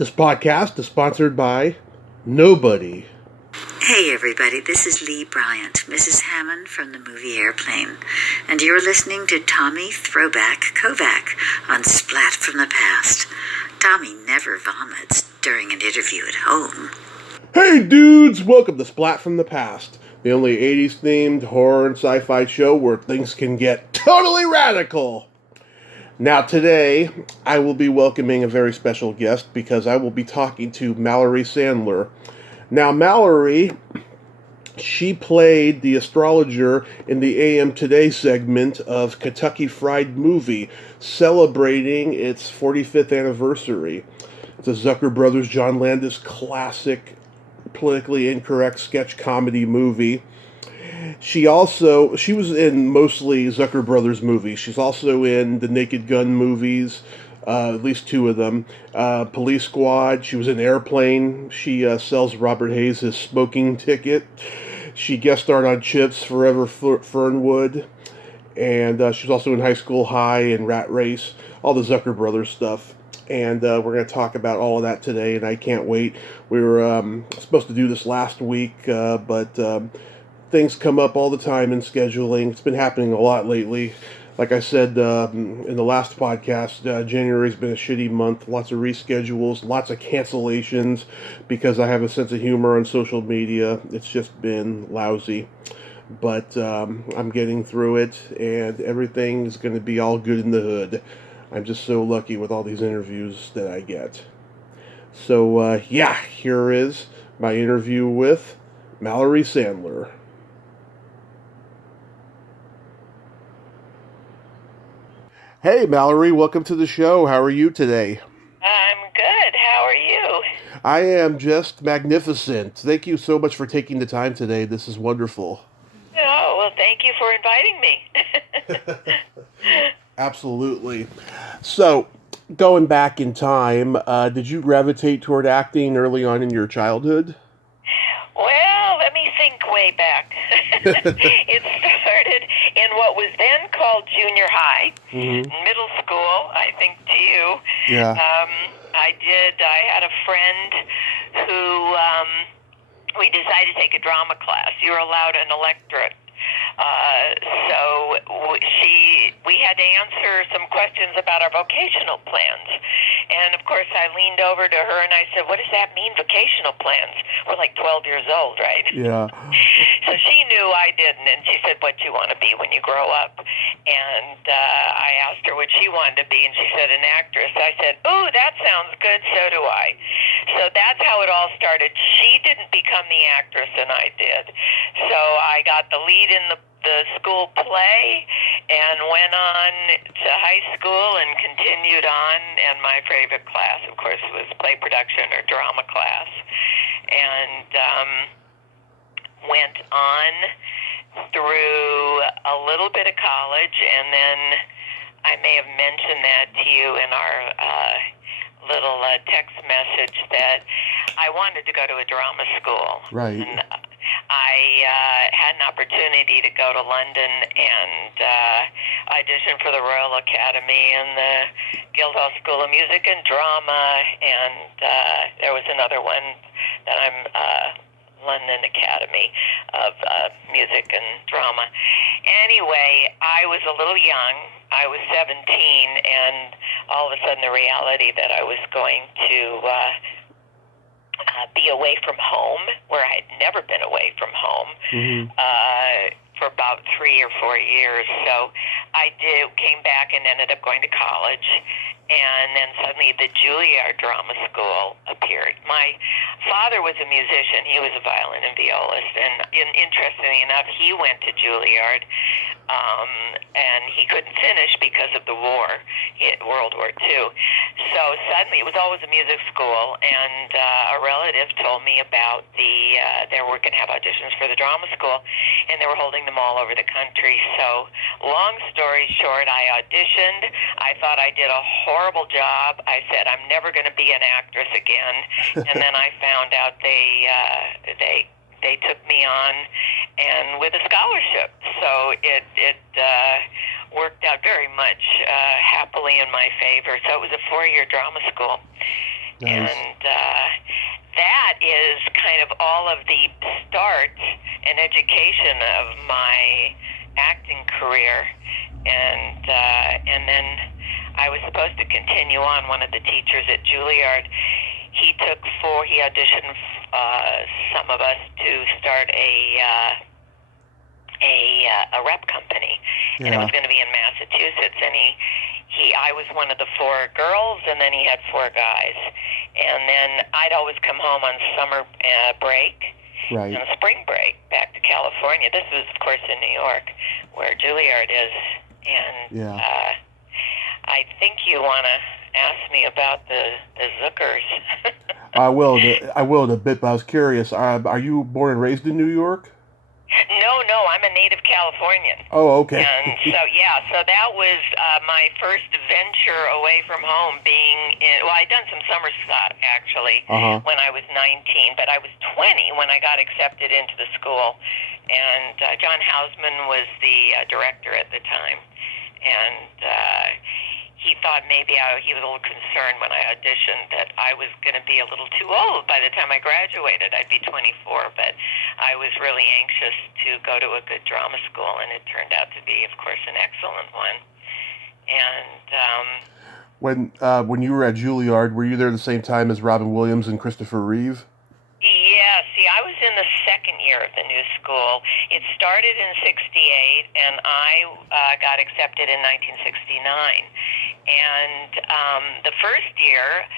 This podcast is sponsored by nobody. Hey everybody, this is Lee Bryant, Mrs. Hammond from the movie Airplane, and you're listening to Tommy Throwback Kovac on Splat from the Past. Tommy never vomits during an interview at home. Hey dudes, welcome to Splat from the Past, the only 80s themed horror and sci-fi show where things can get totally radical. Now today, I will be welcoming a very special guest because I will be talking to Mallory Sandler. Now Mallory, she played the astrologer in the AM Today segment of Kentucky Fried Movie, celebrating its 45th anniversary. It's a Zucker Brothers, John Landis classic, politically incorrect sketch comedy movie. She was in mostly Zucker Brothers movies. She's also in the Naked Gun movies, at least two of them. Police Squad. She was in Airplane. She sells Robert Hayes his smoking ticket. She guest starred on Chips, Forever Fernwood. And she was also in High School High and Rat Race. All the Zucker Brothers stuff. And we're going to talk about all of that today, and I can't wait. We were supposed to do this last week, but things come up all the time in scheduling. It's been happening a lot lately. Like I said in the last podcast, January's been a shitty month. Lots of reschedules, lots of cancellations because I have a sense of humor on social media. It's just been lousy. But I'm getting through it, and everything's going to be all good in the hood. I'm just so lucky with all these interviews that I get. So, here is my interview with Mallory Sandler. Hey, Mallory, welcome to the show. How are you today? I'm good. How are you? I am just magnificent. Thank you so much for taking the time today. This is wonderful. Oh, well, thank you for inviting me. Absolutely. So, going back in time, did you gravitate toward acting early on in your childhood? Well, let me think way back. It started in what was then called junior high, middle school, I think, to you. Yeah. I had a friend who we decided to take a drama class. You were allowed an electorate. So we had to answer some questions about our vocational plans. And, of course, I leaned over to her and I said, what does that mean, vocational plans? We're like 12 years old, right? Yeah. So she knew I didn't, and she said, what do you want to be when you grow up? And I asked her what she wanted to be, and she said, an actress. I said, ooh, that sounds good, so do I. So that's how it all started. She didn't become the actress, and I did. So I got the lead in the school play and went on to high school and continued on, and my favorite class, of course, was play production or drama class, and went on through a little bit of college, and then I may have mentioned that to you in our little text message that I wanted to go to a drama school. Right. And I had an opportunity to go to London and audition for the Royal Academy and the Guildhall School of Music and Drama, and there was another one that London Academy of Music and Drama. Anyway, I was a little young. I was 17, and all of a sudden the reality that I was going to be away from home, where I had never been away from home, for about 3 or 4 years. So I came back and ended up going to college, and then suddenly the Juilliard Drama School appeared. My father was a musician. He was a violin and violist, and interestingly enough, he went to Juilliard, and he couldn't finish because of the war, World War II. So suddenly, it was always a music school, and a relative told me about they were going to have auditions for the drama school, and they were holding them all over the country. So long story short, I auditioned. I thought I did a horrible job. I said, I'm never going to be an actress again. And then I found out they took me on, and with a scholarship. So it worked out very much happily in my favor. So it was a 4-year drama school. Nice. And that is kind of all of the start and education of my acting career. And then I was supposed to continue on. One of the teachers at Juilliard, he auditioned some of us to start a rep company, and it was going to be in Massachusetts. And I was one of the 4 girls, and then he had 4 guys. And then I'd always come home on summer break Right. and spring break back to California. This was, of course, in New York, where Juilliard is. And I think you want to ask me about the Zuckers. I will in a bit, but I was curious. Are you born and raised in New York? No, I'm a native Californian. Oh, okay. And so that was my first venture away from home. I'd done some summer stuff actually when I was 19, but I was 20 when I got accepted into the school. And John Hausman was the director at the time, and he thought maybe he was a little concerned when I auditioned that I was going to be a little too old by the time I graduated. I'd be 24, but I was really anxious to go to a good drama school, and it turned out to be, of course, an excellent one. And when you were at Juilliard, were you there the same time as Robin Williams and Christopher Reeve? yeah, see, I was in the second year of the new school. It started in '68, and I got accepted in 1969. And the first year,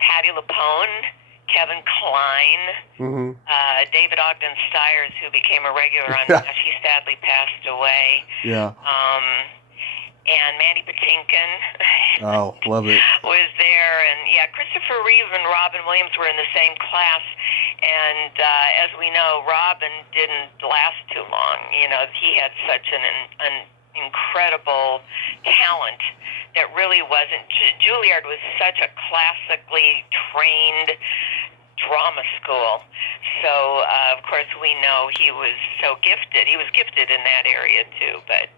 Patti LuPone, Kevin Kline, David Ogden Stiers, who became a regular on she sadly passed away. Yeah. And Mandy Patinkin Oh, love it. was there. And, yeah, Christopher Reeve and Robin Williams were in the same class. And as we know, Robin didn't last too long. You know, he had such an incredible talent that really wasn't. Juilliard was such a classically trained drama school. So, of course, we know he was so gifted. He was gifted in that area, too. But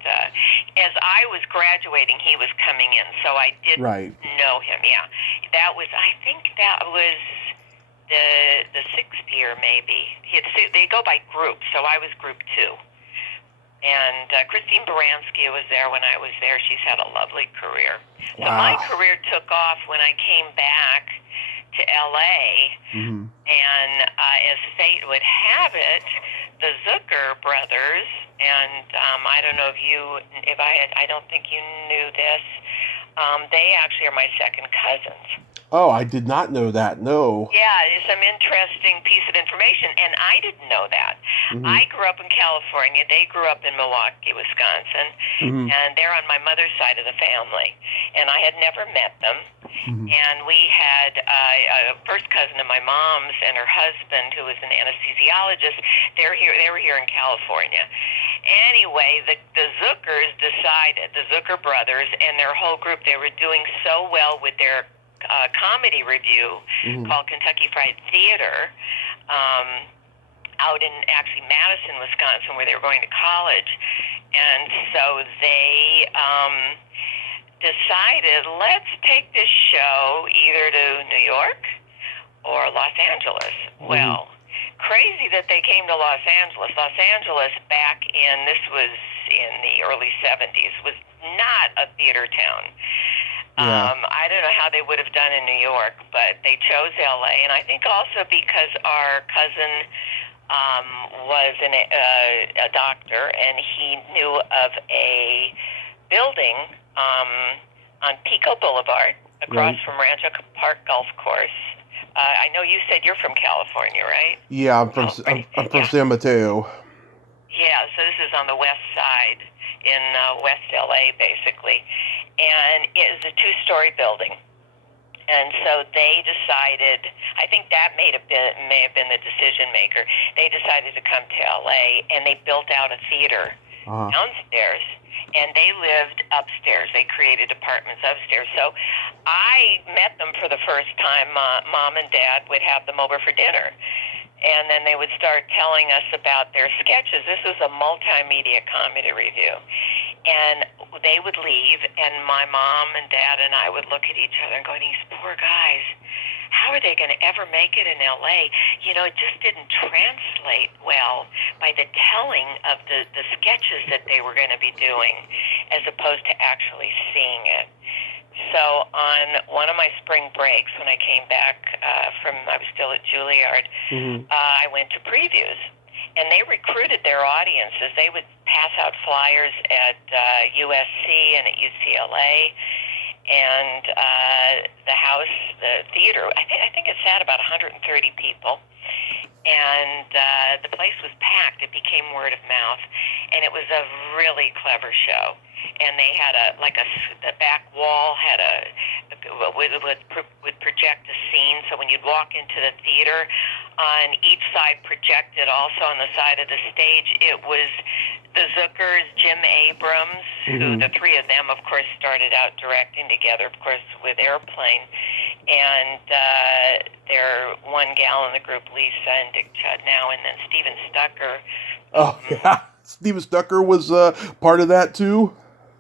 as I was graduating, he was coming in. So I did know him, yeah. I think that was the sixth year, maybe. They go by groups, so I was group 2. And Christine Baranski was there when I was there. She's had a lovely career. Wow. So my career took off when I came back to L.A., and as fate would have it, the Zucker Brothers, and I don't know I don't think you knew this, they actually are my second cousins. Oh, I did not know that, no. Yeah, it's some interesting piece of information, and I didn't know that. I grew up in California. They grew up in Milwaukee, Wisconsin, and they're on my mother's side of the family, and I had never met them. And we had a first cousin of my mom's and her husband, who was an anesthesiologist. They were here in California. Anyway, the Zuckers decided, the Zucker Brothers and their whole group, they were doing so well with their comedy review called Kentucky Fried Theater out in actually Madison, Wisconsin, where they were going to college. And so they decided, let's take this show either to New York or Los Angeles. Well, crazy that they came to Los Angeles. Los Angeles back this was in the early 70s, was not a theater town. I don't know how they would have done in New York, but they chose L.A., and I think also because our cousin was a doctor, and he knew of a building on Pico Boulevard across from Rancho Park Golf Course. I know you said you're from California, right? Yeah, I'm from San Mateo. Yeah, so this is on the west side in West LA, basically. And it is a 2-story building. And so they decided, I think that may have been the decision maker. They decided to come to LA, and they built out a theater downstairs, and they lived upstairs. They created apartments upstairs. So I met them for the first time. Mom and Dad would have them over for dinner. And then they would start telling us about their sketches. This was a multimedia comedy review. And they would leave, and my mom and dad and I would look at each other and go, these poor guys, they going to ever make it in L.A.? It just didn't translate well by the telling of the sketches that they were going to be doing as opposed to actually seeing it. So on one of my spring breaks, when I came back I was still at Juilliard, I went to previews. And they recruited their audiences. They would pass out flyers at USC and at UCLA. And the theater, I think it sat about 130 people. And the place was packed. It became word of mouth. And it was a really clever show. And they had the back wall had would project a scene. So when you'd walk into the theater, on each side projected, also on the side of the stage, it was the Zuckers, Jim Abrams, who the three of them, of course, started out directing together, of course, with Airplane, and their one gal in the group, Lisa and Dick Chudnow, and then Steven Stucker. Oh, yeah. Steven Stucker was part of that, too?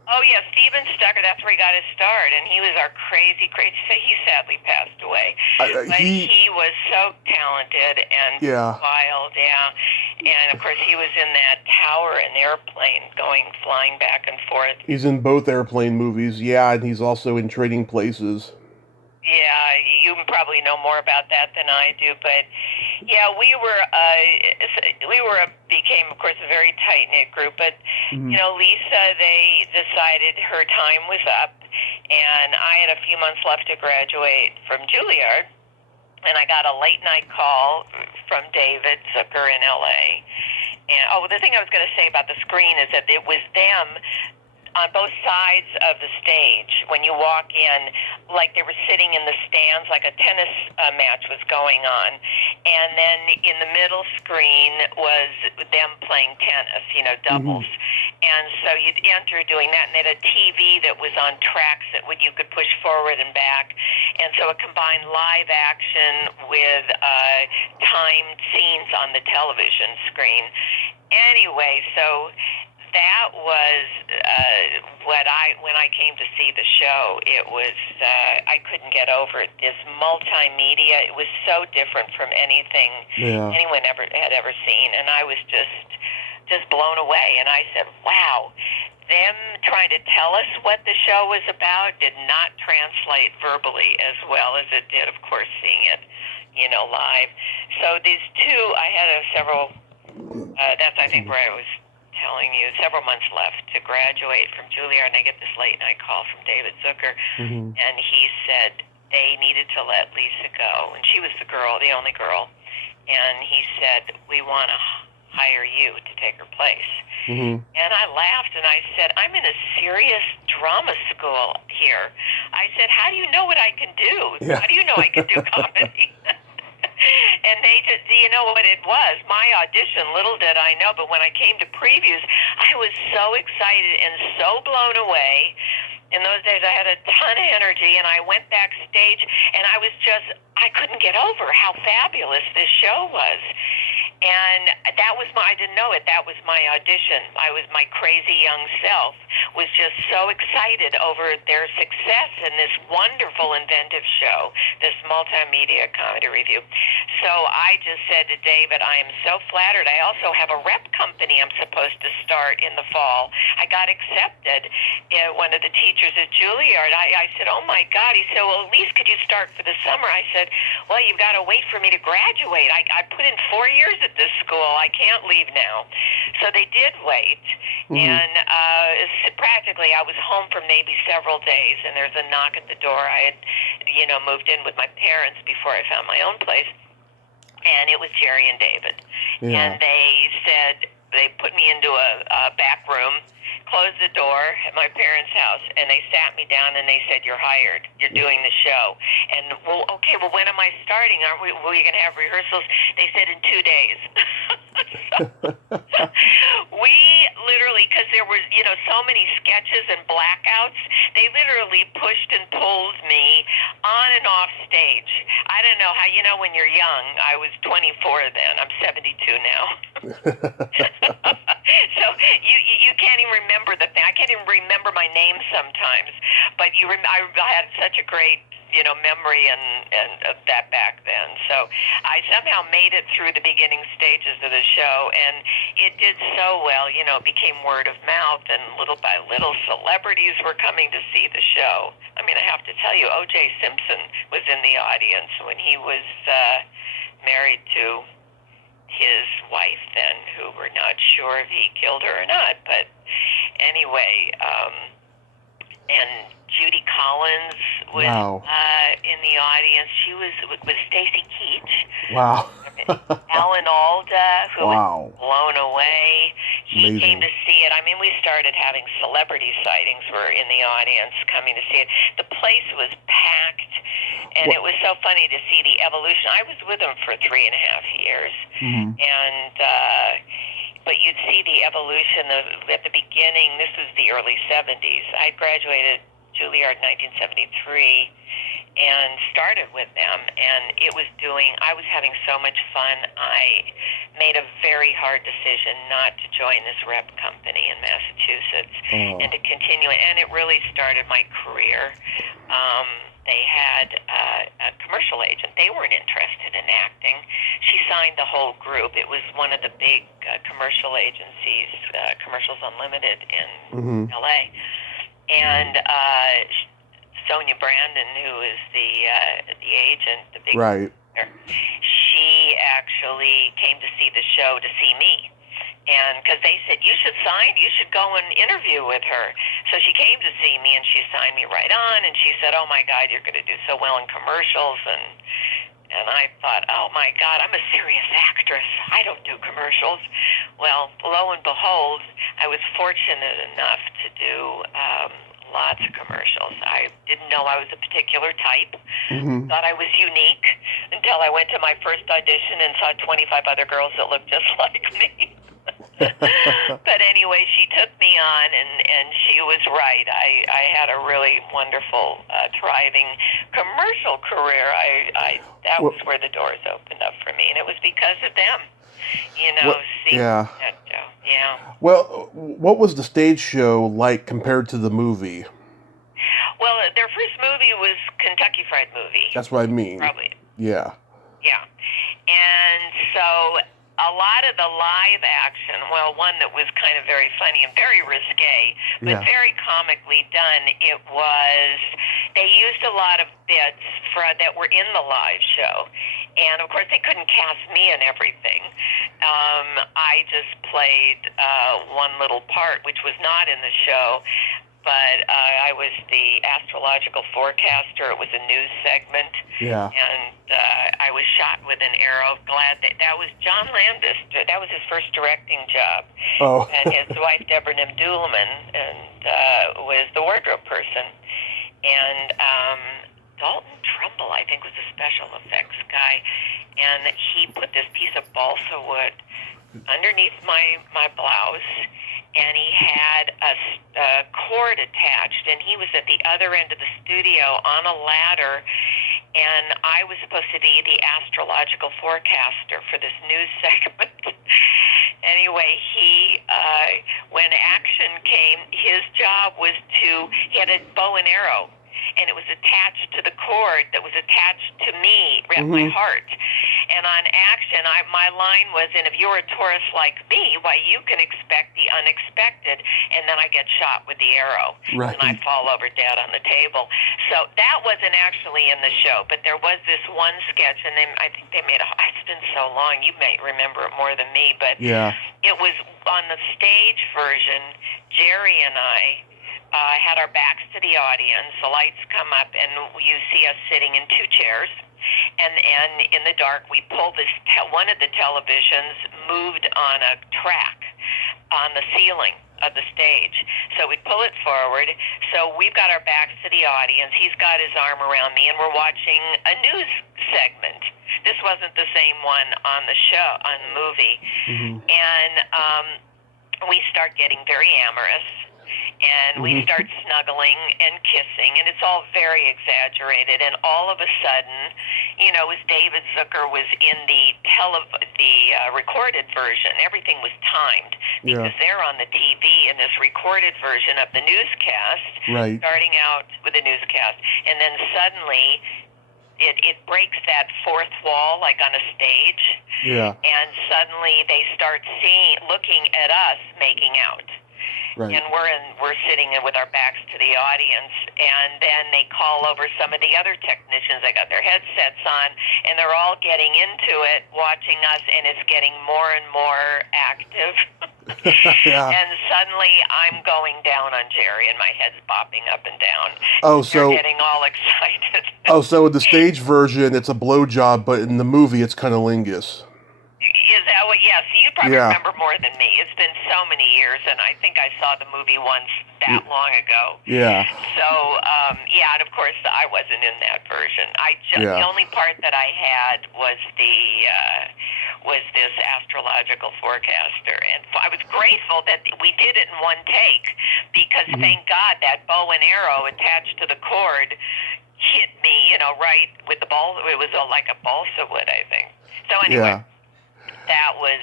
Oh, yeah, Steven Stucker, that's where he got his start, and he was our crazy, he sadly passed away. But he was so talented and wild, and of course he was in that tower in Airplane flying back and forth. He's in both Airplane movies, and he's also in Trading Places. Yeah, you probably know more about that than I do, but became, of course, a very tight-knit group, but, Lisa, they decided her time was up, and I had a few months left to graduate from Juilliard, and I got a late-night call from David Zucker in L.A., and, the thing I was going to say about the screen is that it was them on both sides of the stage. When you walk in, like they were sitting in the stands, like a tennis match was going on. And then in the middle screen was them playing tennis, doubles. And so you'd enter doing that, and they had a TV that was on tracks that you could push forward and back. And so it combined live action with timed scenes on the television screen. Anyway, so that was when I came to see the show, it was, I couldn't get over it. This multimedia, it was so different from anything anyone had ever seen, and I was just blown away. And I said, wow, them trying to tell us what the show was about did not translate verbally as well as it did, of course, seeing it, live. So these two, I had several, that's I think where I was telling you, several months left to graduate from Juilliard, and I get this late night call from David Zucker, and he said they needed to let Lisa go, and she was the only girl, and he said, we want to hire you to take her place. And I laughed, and I said, I'm in a serious drama school here. I said, how do you know what I can do? How do you know I can do comedy? And they just, you know what it was? My audition, little did I know, but when I came to previews, I was so excited and so blown away. In those days, I had a ton of energy, and I went backstage, and I couldn't get over how fabulous this show was. And that was I didn't know it, that was my audition. My crazy young self was just so excited over their success in this wonderful, inventive show, this multimedia comedy review. So I just said to David, I am so flattered. I also have a rep company I'm supposed to start in the fall. I got accepted. One of the teachers at Juilliard, I said, oh my God. He said, well, at least could you start for the summer? I said, well, you've got to wait for me to graduate. I put in 4 years at this school. I can't leave now. So they did wait. And practically I was home for maybe several days, and there's a knock at the door. I had, moved in with my parents before I found my own place. And it was Jerry and David. And they put me into a back room, closed the door at my parents' house, and they sat me down and they said, you're hired. You're doing the show. And, well, when am I starting? Were you going to have rehearsals? They said in 2 days. We literally, because there were, so many sketches and blackouts, they literally pushed and pulled me on and off stage. I don't know how, when you're young, I was 24 then. I'm 72 now. So you can't even remember the thing. I can't even remember my name sometimes. But I had such a great, memory and of that back then. So I somehow made it through the beginning stages of the show, and it did so well. You know, it became word of mouth, and little by little, celebrities were coming to see the show. I mean, I have to tell you, O.J. Simpson was in the audience when he was married to his wife then, who we're not sure if he killed her or not. But anyway, and Judy Collins was in the audience. She was with Stacy Keach. Wow. Alan Alda, who was blown away. He Amazing. came to see it. I mean, we started having celebrity sightings were in the audience coming to see it. The place was packed, and it was so funny to see the evolution. I was with him for 3.5 years, and but you'd see the evolution at the beginning. This was the early 70s. I graduated Juilliard in 1973 and started with them, and I was having so much fun. I made a very hard decision not to join this rep company in Massachusetts and to continue, and it really started my career. They had a commercial agent. They weren't interested in acting. She signed the whole group. It was one of the big commercial agencies, Commercials Unlimited in L.A., and Sonia Brandon, who is the agent, the big she actually came to see the show to see me. And because they said, you should go and interview with her. So she came to see me, and she signed me right on, and she said, oh, my God, you're going to do so well in commercials. And I thought, oh, my God, I'm a serious actress. I don't do commercials. Well, lo and behold, I was fortunate enough to do lots of commercials. I didn't know I was a particular type. Thought I was unique until I went to my first audition and saw 25 other girls that looked just like me. But anyway, she took me on, and she was right. I had a really wonderful, thriving commercial career. That was where the doors opened up for me, and it was because of them. You know, that show. Yeah. Well, what was the stage show like compared to the movie? Well, their first movie was Kentucky Fried Movie. That's what I mean. Probably. Yeah. Yeah. And so a lot of the live action, well, one that was kind of very funny and very risque, but very comically done, they used a lot of bits that were in the live show. And, of course, they couldn't cast me in everything. I just played one little part, which was not in the show, but I was the Astrological Forecaster. It was a news segment. Yeah. And I was shot with an arrow. Glad that was John Landis. That was his first directing job. Oh. And his wife, Deborah Nim-Duleman, was the wardrobe person. And Dalton Trumbull, I think, was the special effects guy. And he put this piece of balsa wood underneath my blouse, and he had a cord attached, and he was at the other end of the studio on a ladder, and I was supposed to be the Astrological Forecaster for this news segment. Anyway, when action came, his job was he had a bow and arrow, and it was attached to the cord that was attached to me, at my heart. And on action, my line was, and if you're a Taurus like me, why, you can expect the unexpected. And then I get shot with the arrow. Right. And I fall over dead on the table. So that wasn't actually in the show, but there was this one sketch, and I think they made it's been so long, you may remember it more than me, but it was on the stage version. Jerry and I had our backs to the audience. The lights come up, and you see us sitting in two chairs. And in the dark, we pull one of the televisions moved on a track on the ceiling of the stage. So we pull it forward. So we've got our backs to the audience. He's got his arm around me, and we're watching a news segment. This wasn't the same one on the show, on the movie. And we start getting very amorous. And we start snuggling and kissing, and it's all very exaggerated. And all of a sudden, as David Zucker was in the recorded version, everything was timed because they're on the TV in this recorded version of the newscast, starting out with the newscast, and then suddenly it breaks that fourth wall, like on a stage. Yeah. And suddenly they start looking at us making out. Right. And we're sitting with our backs to the audience, and then they call over some of the other technicians. They got their headsets on, and they're all getting into it, watching us, and it's getting more and more active. Yeah. And suddenly I'm going down on Jerry, and my head's bopping up and down. Oh, so they're getting all excited. so in the stage version, it's a blowjob, but in the movie, it's cunnilingus. Is that what? Yes, you probably Yeah. remember more than me. It's been so many years, and I think I saw the movie once that long ago. Yeah. So, and of course, I wasn't in that version. Yeah. The only part that I had was this Astrological Forecaster, and I was grateful that we did it in one take, because thank God that bow and arrow attached to the cord hit me, right with the ball. It was like a balsa wood, I think. So anyway. Yeah. That was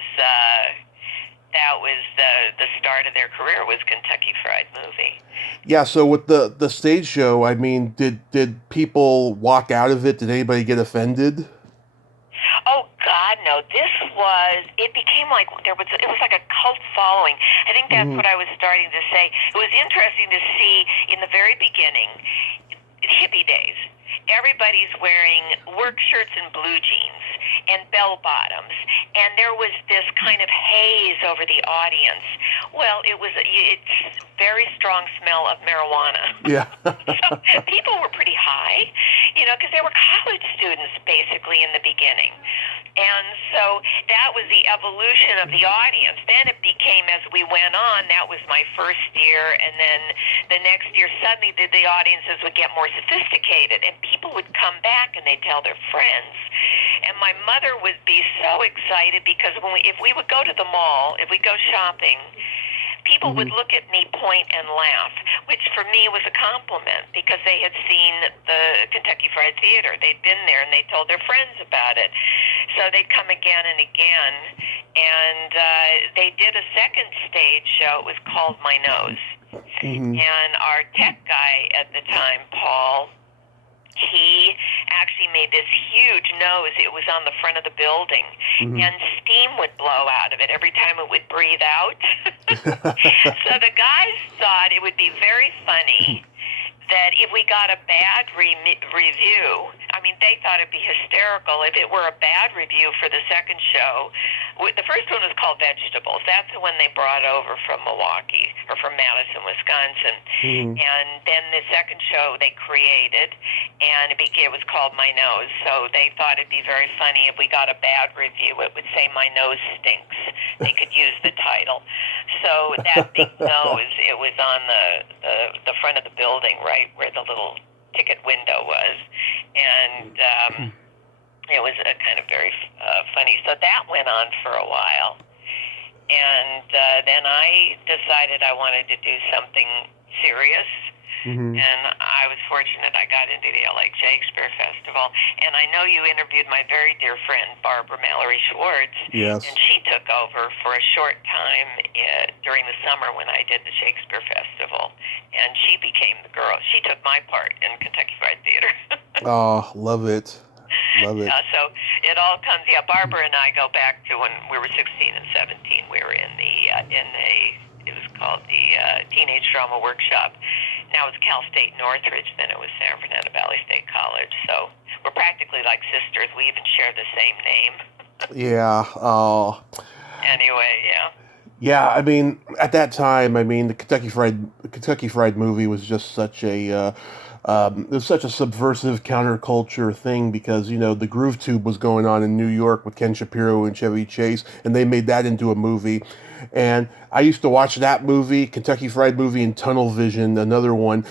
the start of their career, was Kentucky Fried Movie. Yeah, so with the stage show, I mean, did people walk out of it? Did anybody get offended? Oh God, no! It became like it was like a cult following. I think that's what I was starting to say. It was interesting to see in the very beginning, hippie days. Everybody's wearing work shirts and blue jeans and bell bottoms, and there was this kind of haze over the audience. Well, it's very strong smell of marijuana. Yeah. So people were pretty high, because they were college students basically in the beginning. And so that was the evolution of the audience. Then it became, as we went on, that was my first year, and then the next year suddenly the audiences would get more sophisticated, and people would come back and they'd tell their friends. And my mother would be so excited, because if we would go to the mall, if we go shopping, people would look at me, point, and laugh, which for me was a compliment, because they had seen the Kentucky Fried Theater. They'd been there, and they told their friends about it. So they'd come again and again. And they did a second stage show. It was called My Nose. And our tech guy at the time, Paul, he actually made this huge nose. It was on the front of the building, and steam would blow out of it every time it would breathe out. So the guys thought it would be very funny that if we got a bad review, I mean, they thought it'd be hysterical if it were a bad review for the second show. The first one was called Vegetables. That's the one they brought over from Milwaukee, or from Madison, Wisconsin. And then the second show they created, and it was called My Nose. So they thought it'd be very funny if we got a bad review. It would say, My Nose Stinks. They could use the title. So that big nose, it was on the front of the building, right where the little ticket window was, and it was kind of very funny. So that went on for a while, and then I decided I wanted to do something serious. And I was fortunate I got into the LA Shakespeare Festival, and I know you interviewed my very dear friend Barbara Mallory Schwartz. Yes. And she took over for a short time during the summer when I did the Shakespeare Festival, and she became the girl. She took my part in Kentucky Fried Theater. Oh, love it. Love it. So it all comes. Yeah, Barbara and I go back to when we were 16 and 17. We were in it was called the Teenage Drama Workshop. Now it's Cal State Northridge, then it was San Fernando Valley State College. So we're practically like sisters. We even share the same name. Yeah. Oh. Anyway, yeah. Yeah, I mean, at that time, I mean, the Kentucky Fried Movie was just such a it was such a subversive counterculture thing, because the Groove Tube was going on in New York with Ken Shapiro and Chevy Chase, and they made that into a movie. And I used to watch that movie, Kentucky Fried Movie, and Tunnel Vision, another one,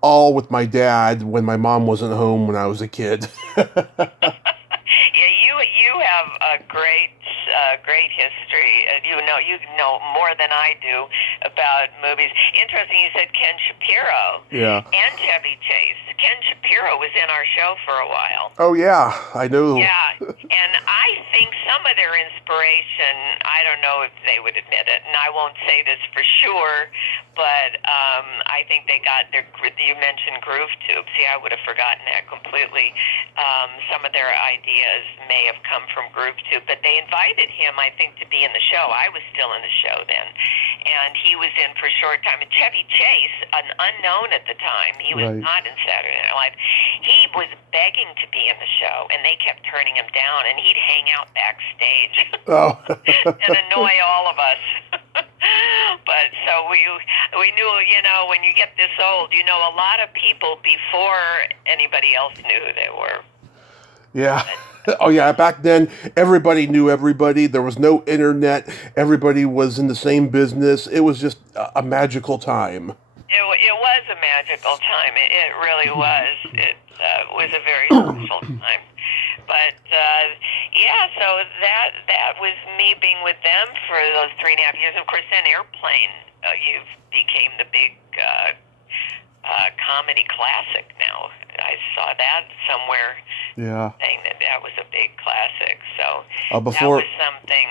all with my dad when my mom wasn't home when I was a kid. Yeah, you have a great history. You know more than I do about movies. Interesting, you said Ken Shapiro. Yeah. And Chevy Chase. Ken Shapiro was in our show for a while. Oh yeah, I know. Yeah, and I think some of their inspiration, I don't know if they would admit it, and I won't say this for sure, but I think they got their, you mentioned Groove Tube. See, I would have forgotten that completely. Some of their ideas may have come from Groove Tube, but they invited him, I think, to be in the show. I was still in the show then, and he was in for a short time. And Chevy Chase, an unknown at the time, he was not in Saturday Night Live. He was begging to be in the show, and they kept turning him down, and he'd hang out backstage and annoy all of us. But so we knew, you know, when you get this old, you know a lot of people before anybody else knew who they were. Yeah. Oh, yeah. Back then, everybody knew everybody. There was no internet. Everybody was in the same business. It was just a magical time. It was a magical time. It really was. It was a very special time. But yeah, so that was me being with them for those 3.5 years. Of course, then Airplane, you became the big comedy classic. Now I saw that somewhere. Yeah. Saying that was a big classic. So before... that was something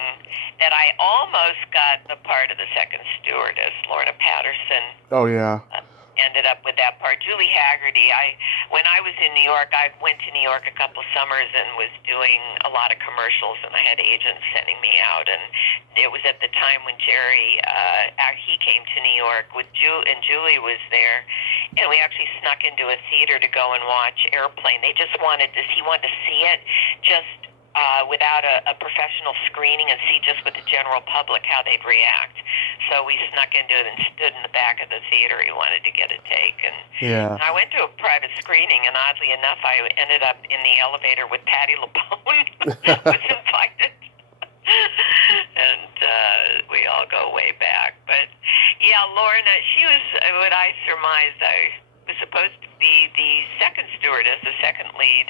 that I almost got the part of the second stewardess, Lorna Patterson. Oh, yeah. Ended up with that part. Julie Haggerty, when I was in New York, I went to New York a couple summers and was doing a lot of commercials, and I had agents sending me out. And it was at the time when Jerry, he came to New York with and Julie was there, and we actually snuck into a theater to go and watch Airplane. He wanted to see it just without a professional screening and see just with the general public how they'd react. So we snuck into it and stood in the back of the theater. He wanted to get a take. And I went to a private screening, and oddly enough, I ended up in the elevator with Patti LuPone. Was invited. And we all go way back. But, yeah, Lorna, she was what I surmised. I was supposed to be the second stewardess, the second lead,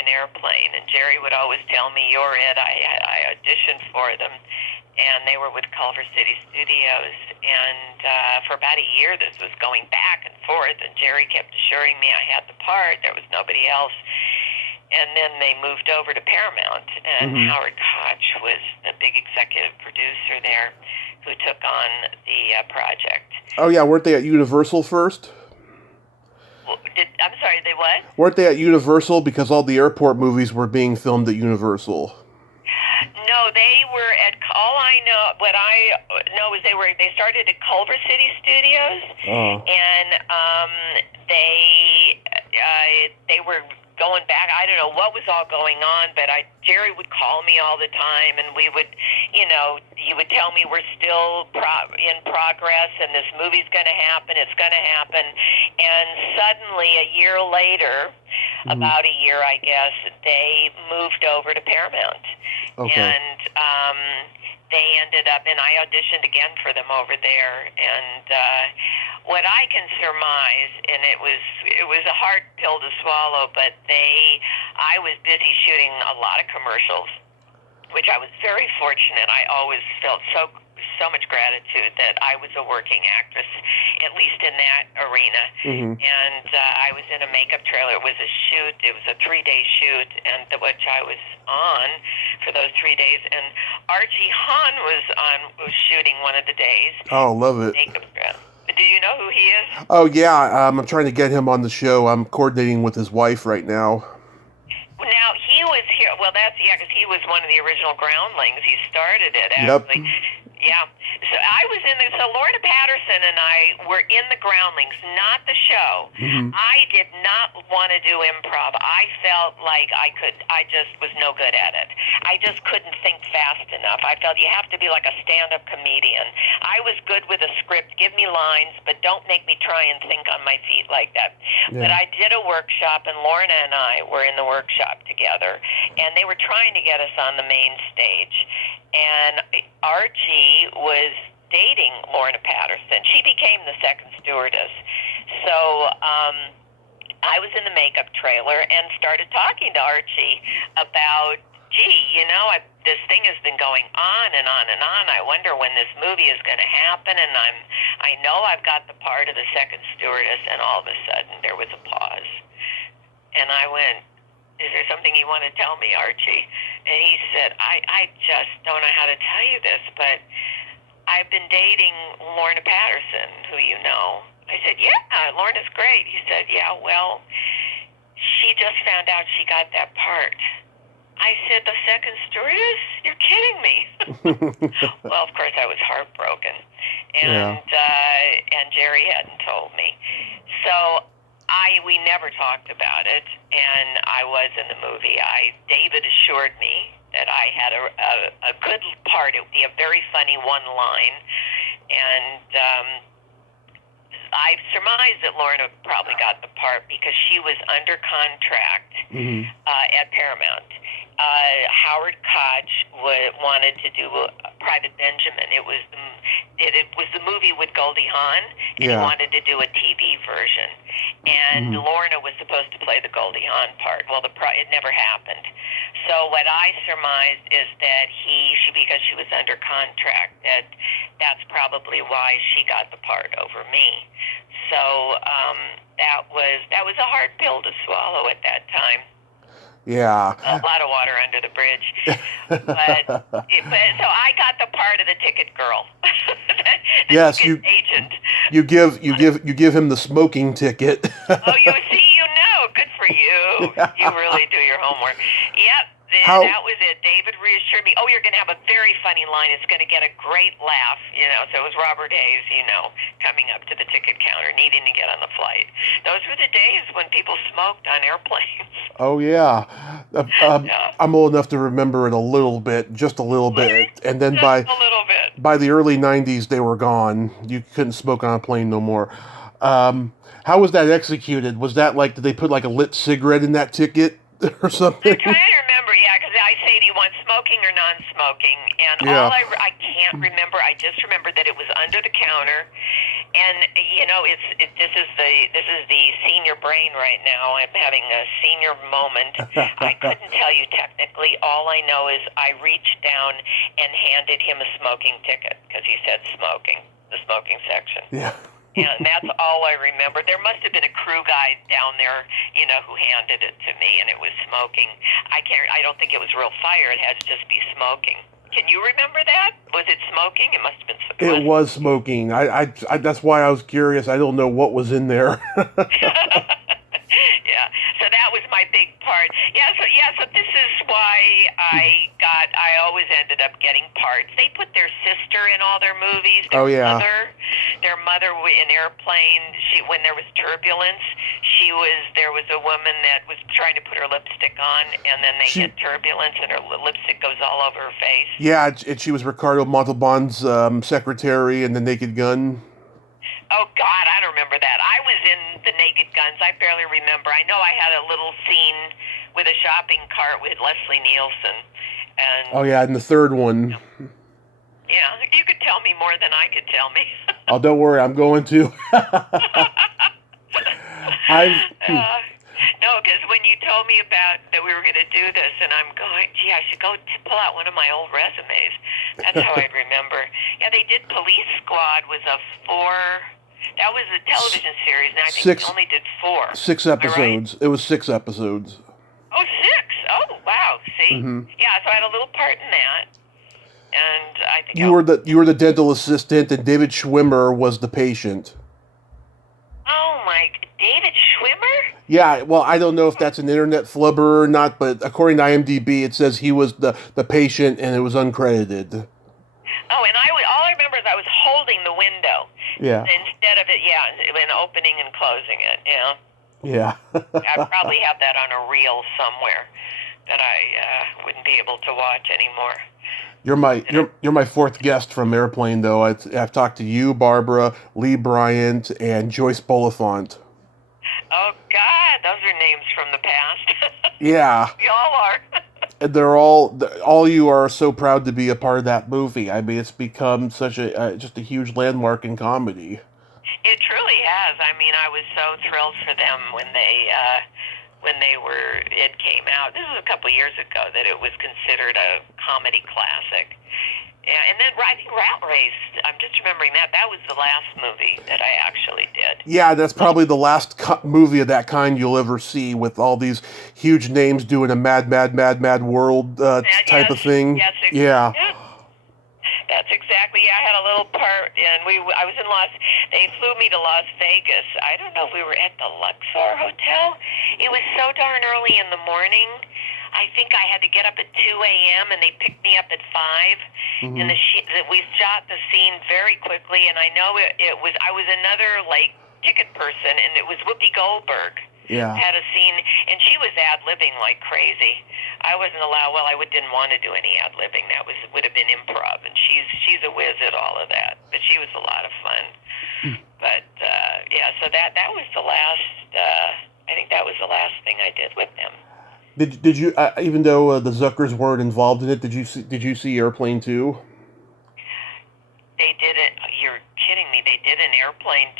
in Airplane, and Jerry would always tell me, "You're it." I auditioned for them, and they were with Culver City Studios, and for about a year this was going back and forth, and Jerry kept assuring me I had the part, there was nobody else. And then they moved over to Paramount, and Howard Koch was the big executive producer there who took on the project. Oh, yeah, weren't they at Universal first? I'm sorry, they what? Weren't they at Universal because all the airport movies were being filmed at Universal? No, they were at, what I know is they started at Culver City Studios, and they were going back. I don't know what was all going on, but Jerry would call me all the time, and we would, he would tell me we're still in progress, and this movie's going to happen, it's going to happen. And suddenly, a year later, about a year, I guess, they moved over to Paramount. Okay. And they ended up, and I auditioned again for them over there, and what I can surmise, and it was a hard pill to swallow, but I was busy shooting a lot of commercials, which I was very fortunate. I always felt so much gratitude that I was a working actress, at least in that arena. And I was in a makeup trailer. It was a shoot. It was a 3-day shoot, and which I was on for those 3 days. And Archie Hahn was shooting one of the days. Oh, love it. Makeup trailer. Do you know who he is? Oh, yeah. I'm trying to get him on the show. I'm coordinating with his wife right now. Now, he was here. Well, because he was one of the original groundlings. He started it, actually. Yep. Yeah. So Lorna Patterson and I were in the groundlings, not the show. I did not want to do improv. I felt like I just was no good at it. I just couldn't think fast enough. I felt you have to be like a stand-up comedian. I was good with a script. Give me lines, but don't make me try and think on my feet like that. Yeah. But I did a workshop, and Lorna and I were in the workshop together, and they were trying to get us on the main stage. And Archie was dating Lorna Patterson. She became the second stewardess. So I was in the makeup trailer and started talking to Archie about, this thing has been going on and on and on. I wonder when this movie is going to happen, and I know I've got the part of the second stewardess, and all of a sudden there was a pause. And I went, is there something you want to tell me, Archie? And he said, I just don't know how to tell you this, but I've been dating Lorna Patterson, who you know. I said, yeah, Lorna's great. He said, yeah, well, she just found out she got that part. I said, the second stewardess? You're kidding me. Well, of course, I was heartbroken. And Jerry hadn't told me. So we never talked about it, and I was in the movie. David assured me that I had a good part. It would be a very funny one line, and I surmised that Lorna probably got the part because she was under contract at Paramount. Howard Koch wanted to do Private Benjamin. It was the movie with Goldie Hawn, and he wanted to do a TV version. And Lorna was supposed to play the Goldie Hawn part. Well, it never happened. So what I surmised is that because she was under contract, that's probably why she got the part over me. So that was a hard pill to swallow at that time. Yeah. A lot of water under the bridge. But so I got the part of the ticket girl. Yes, agent. You give him the smoking ticket. Oh, you see, you know. Good for you. Yeah. You really do your homework. Yep. That was it. David reassured me, you're going to have a very funny line. It's going to get a great laugh, So it was Robert Hayes, coming up to the ticket counter, needing to get on the flight. Those were the days when people smoked on airplanes. Oh, yeah. I'm old enough to remember it just a little bit. And then a little bit. By the early 90s, they were gone. You couldn't smoke on a plane no more. How was that executed? Was that did they put a lit cigarette in that ticket or something? I'm trying to remember, because I say, do you want smoking or non-smoking? And all I can't remember. I just remember that it was under the counter, and this is the senior brain right now. I'm having a senior moment. I couldn't tell you technically. All I know is I reached down and handed him a smoking ticket because he said smoking, the smoking section. Yeah. And that's all I remember. There must have been a crew guy down there, who handed it to me, and it was smoking. I don't think it was real fire. It had to just be smoking. Can you remember that? Was it smoking? It must have been smoking. It was smoking. I that's why I was curious. I don't know what was in there. Yeah. So that was my big part. So this is why I always ended up getting parts. They put their sister in all their movies. Their mother in Airplane. When there was turbulence, there was a woman that was trying to put her lipstick on, and then they get turbulence, and her lipstick goes all over her face. Yeah, and she was Ricardo Montalban's secretary in The Naked Gun. Oh, God, I don't remember that. I was in The Naked Guns. I barely remember. I know I had a little scene with a shopping cart with Leslie Nielsen. And the third one. Yeah, you could tell me more than I could tell me. Oh, don't worry, I'm going to. No, because when you told me about that we were going to do this, and I'm going, gee, I should go pull out one of my old resumes. That's how I remember. Yeah, they did Police Squad was that was a television series, and I think they only did 4. 6 episodes. Right? It was 6 episodes. Oh, 6? Oh, wow. See? Mm-hmm. Yeah, so I had a little part in that. And I think you were the dental assistant, and David Schwimmer was the patient. Oh, David Schwimmer? Yeah, well, I don't know if that's an internet flubber or not, but according to IMDb, it says he was the patient, and it was uncredited. Oh, and all I remember is I was holding the window. Yeah. Instead of it, and opening and closing it, Yeah. I probably have that on a reel somewhere that I wouldn't be able to watch anymore. You're my 4th guest from Airplane, though. I've talked to you, Barbara, Lee Bryant, and Joyce Bulifant. Oh, God, those are names from the past. Yeah. We all are. And they're all you are so proud to be a part of that movie. I mean, it's become such just a huge landmark in comedy. It truly has. I mean, I was so thrilled for them when it came out. This was a couple years ago that it was considered a comedy classic. Yeah, and then I think Rat Race, I'm just remembering that. That was the last movie that I actually did. Yeah, that's probably the last movie of that kind you'll ever see, with all these huge names doing a mad world type of thing. Yes, yeah. That's exactly. Yeah, I had a little part, and I was in They flew me to Las Vegas. I don't know if we were at the Luxor Hotel. It was so darn early in the morning. I think I had to get up at 2 a.m. and they picked me up at 5. Mm-hmm. And we shot the scene very quickly. And I know I was another ticket person, and it was Whoopi Goldberg. Yeah. Had a scene, and she was ad-libbing like crazy. I wasn't allowed. Well, I didn't want to do any ad-libbing. That would have been improv, and she's a whiz at all of that. But she was a lot of fun. But yeah, so that was the last. I think that was the last thing I did with them. Did you even though the Zuckers weren't involved in it? Did you see Airplane 2? They did it. You're kidding me. They did an Airplane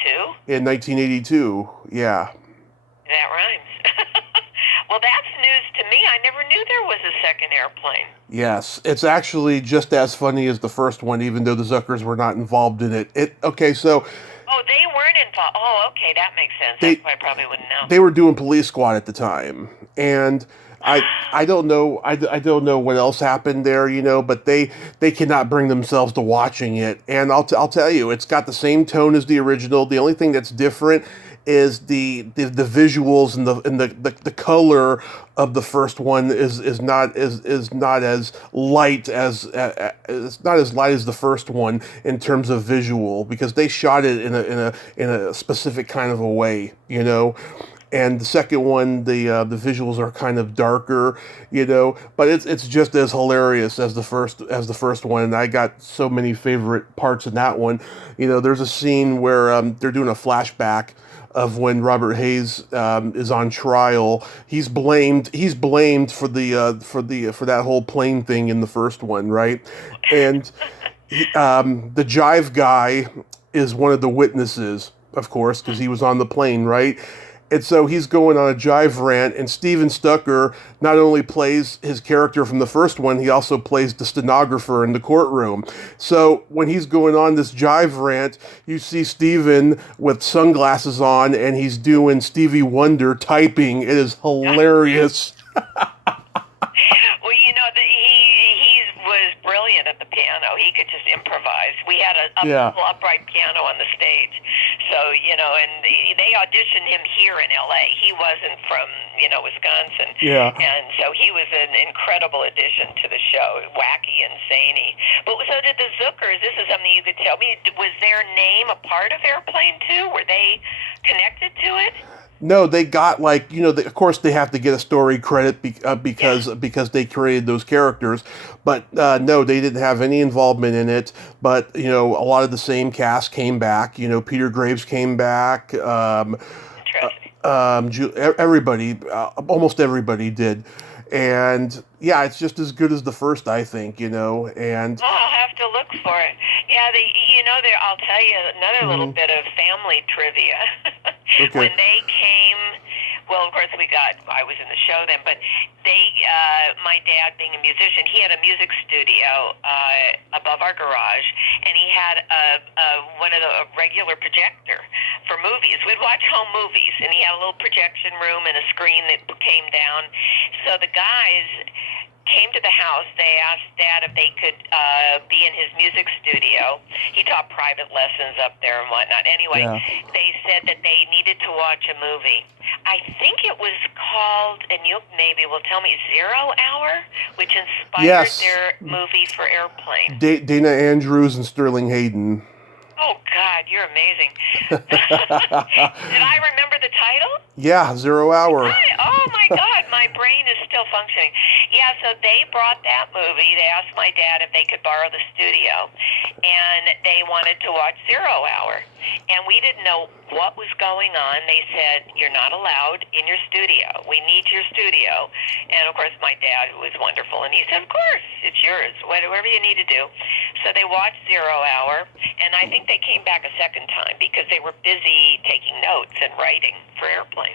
2? In 1982. Yeah. That rhymes. Well, that's news to me. I never knew there was a second Airplane. Yes, it's actually just as funny as the first one, even though the Zuckers were not involved in it. Okay, so. Oh, they weren't involved. Oh, okay, that makes sense. That's why I probably wouldn't know. They were doing Police Squad at the time, and I don't know I don't know what else happened there, but they cannot bring themselves to watching it. And I'll tell you, it's got the same tone as the original. The only thing that's different is the visuals and the color of the first one is not as light as it's not as light as the first one in terms of visual, because they shot it in a specific kind of a way, And the second one, the visuals are kind of darker, but it's just as hilarious as the first one. And I got so many favorite parts in that one. There's a scene where they're doing a flashback of when Robert Hayes is on trial. He's blamed for that whole plane thing in the first one, right? And the Jive guy is one of the witnesses, of course, because he was on the plane, right? And so he's going on a jive rant, and Steven Stucker not only plays his character from the first one, he also plays the stenographer in the courtroom. So when he's going on this jive rant, you see Steven with sunglasses on, and he's doing Stevie Wonder typing. It is hilarious. Well, he was brilliant at the piano. He could just improvise. We had a upright piano on the stage. So, and they auditioned him here in L.A. He wasn't from, Wisconsin. Yeah. And so he was an incredible addition to the show, wacky and zany. But so did the Zuckers. This is something you could tell me. Was their name a part of Airplane 2? Were they connected to it? No, they got of course they have to get a story credit because they created those characters, but no, they didn't have any involvement in it. But a lot of the same cast came back. Peter Graves came back. Everybody, almost everybody did. And yeah, it's just as good as the first, I think, And I'll have to look for it. Yeah, I'll tell you another little bit of family trivia. Okay. When they came, well, of course I was in the show then, but my dad being a musician, he had a music studio above our garage, and he had a regular projector for movies. We'd watch home movies, and he had a little projection room and a screen that came down. So the guys came to the house. They asked Dad if they could be in his music studio. He taught private lessons up there and whatnot. Anyway, They said that they needed to watch a movie. I think it was called, and you maybe will tell me, 0 Hour, which inspired their movie for Airplane. Dana Andrews and Sterling Hayden. Oh, God, you're amazing. Did I remember the title? Yeah, 0 Hour. Oh, my God, my brain is still functioning. Yeah, so they brought that movie. They asked my dad if they could borrow the studio, and they wanted to watch 0 Hour. And we didn't know what was going on. They said, you're not allowed in your studio. We need your studio. And, of course, my dad, who was wonderful, and he said, of course, it's yours, whatever you need to do. So they watched 0 Hour, and I think they came back a second time because they were busy taking notes and writing for Airplane.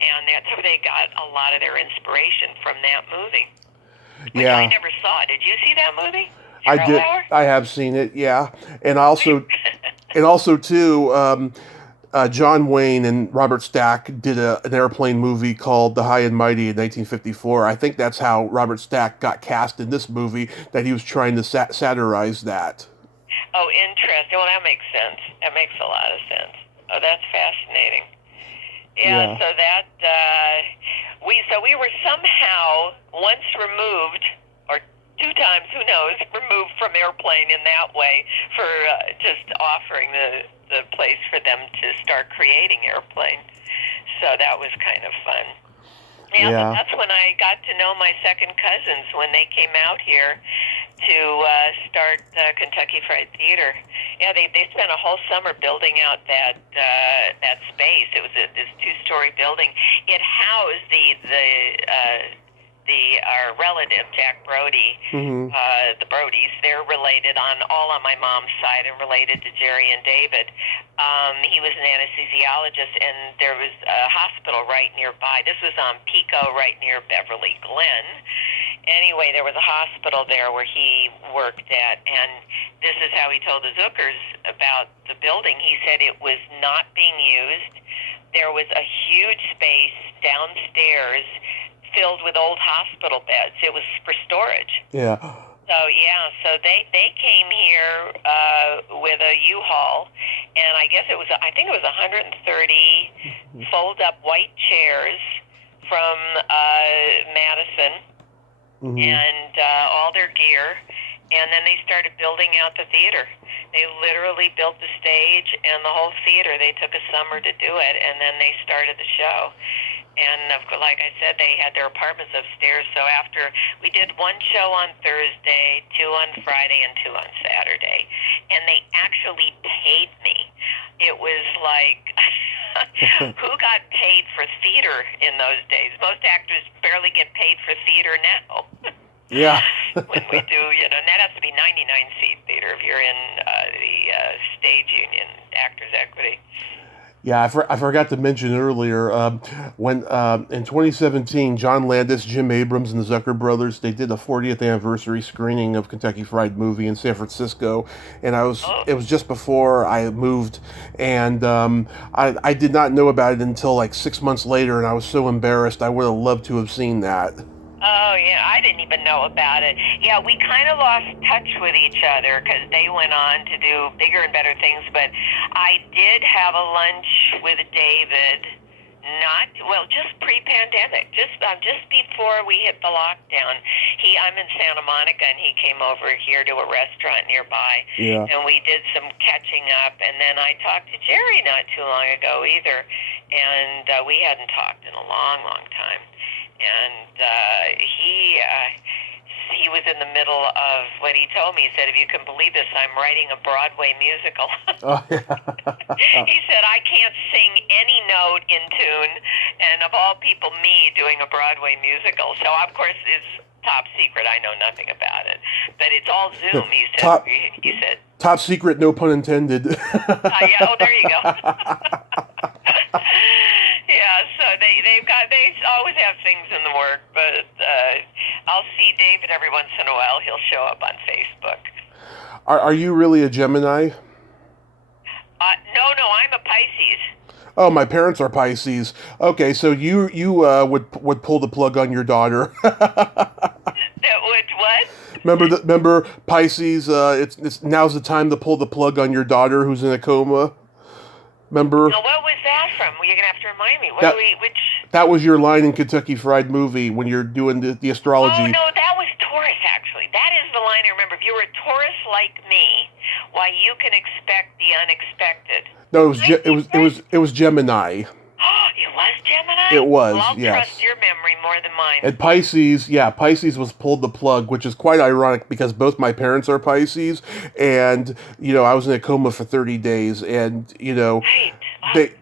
And that's where they got a lot of their inspiration from that movie. which I Yeah. never saw. Did you see that movie? I Zero did. Hour? I have seen it. Yeah, and also too. John Wayne and Robert Stack did an airplane movie called The High and Mighty in 1954. I think that's how Robert Stack got cast in this movie, that he was trying to satirize that. Oh, interesting. Well, that makes sense. That makes a lot of sense. Oh, that's fascinating. Yeah. So that we were somehow once removed, or two times, who knows, removed from airplane in that way for just offering the place for them to start creating airplane. So that was kind of fun. Yeah, but that's when I got to know my second cousins when they came out here to start Kentucky Fried Theater. Yeah, they spent a whole summer building out that space. It was this 2-story building. It housed our relative Jack Brody, the Brodies. They're related all on my mom's side and related to Jerry and David. He was an anesthesiologist, and there was a hospital right nearby. This was on Pico, right near Beverly Glen. Anyway, there was a hospital there where he worked at, and this is how he told the Zuckers about the building. He said it was not being used. There was a huge space downstairs filled with old hospital beds. It was for storage. Yeah. So they came here with a U-Haul, and I think it was 130 fold-up white chairs from Madison, and all their gear, and then they started building out the theater. They literally built the stage and the whole theater. They took a summer to do it, and then they started the show. And like I said, they had their apartments upstairs. So after we did one show on Thursday, 2 on Friday, and 2 on Saturday, and they actually paid me. It was like, who got paid for theater in those days? Most actors barely get paid for theater now. Yeah. When we do, and that has to be 99-seat theater if you're in the stage union, Actors Equity. Yeah, I forgot to mention earlier, when in 2017, John Landis, Jim Abrams, and the Zucker Brothers, they did a 40th anniversary screening of Kentucky Fried Movie in San Francisco, and it was just before I moved, and I did not know about it until like 6 months later, and I was so embarrassed. I would have loved to have seen that. Oh, yeah, I didn't even know about it. Yeah, we kind of lost touch with each other because they went on to do bigger and better things, but I did have a lunch with David, just pre-pandemic, just before we hit the lockdown. I'm in Santa Monica, and he came over here to a restaurant nearby, and we did some catching up, and then I talked to Jerry not too long ago either, and we hadn't talked in a long, long time. And he was in the middle of what he told me. He said, if you can believe this, I'm writing a Broadway musical. Oh, yeah. He said, I can't sing any note in tune, and of all people, me doing a Broadway musical. So, of course, it's top secret. I know nothing about it. But it's all Zoom, he said. Top secret, no pun intended. Yeah, there you go. Yeah, so they always have things in the work, but I'll see David every once in a while. He'll show up on Facebook. Are you really a Gemini? No, I'm a Pisces. Oh, my parents are Pisces. Okay, so you would pull the plug on your daughter. That would what? Remember Pisces? It's now's the time to pull the plug on your daughter who's in a coma. Remember? Now, what was that from? You're gonna have to remind me. Which? That was your line in Kentucky Fried Movie when you're doing the astrology. Oh no, that was Taurus. Actually, that is the line I remember. If you were a Taurus like me, why you can expect the unexpected. No, it was Gemini. Oh, it was Gemini? It was, well, I'll yes. trust your memory more than mine. And Pisces was pulled the plug, which is quite ironic because both my parents are Pisces, and I was in a coma for 30 days, and Right.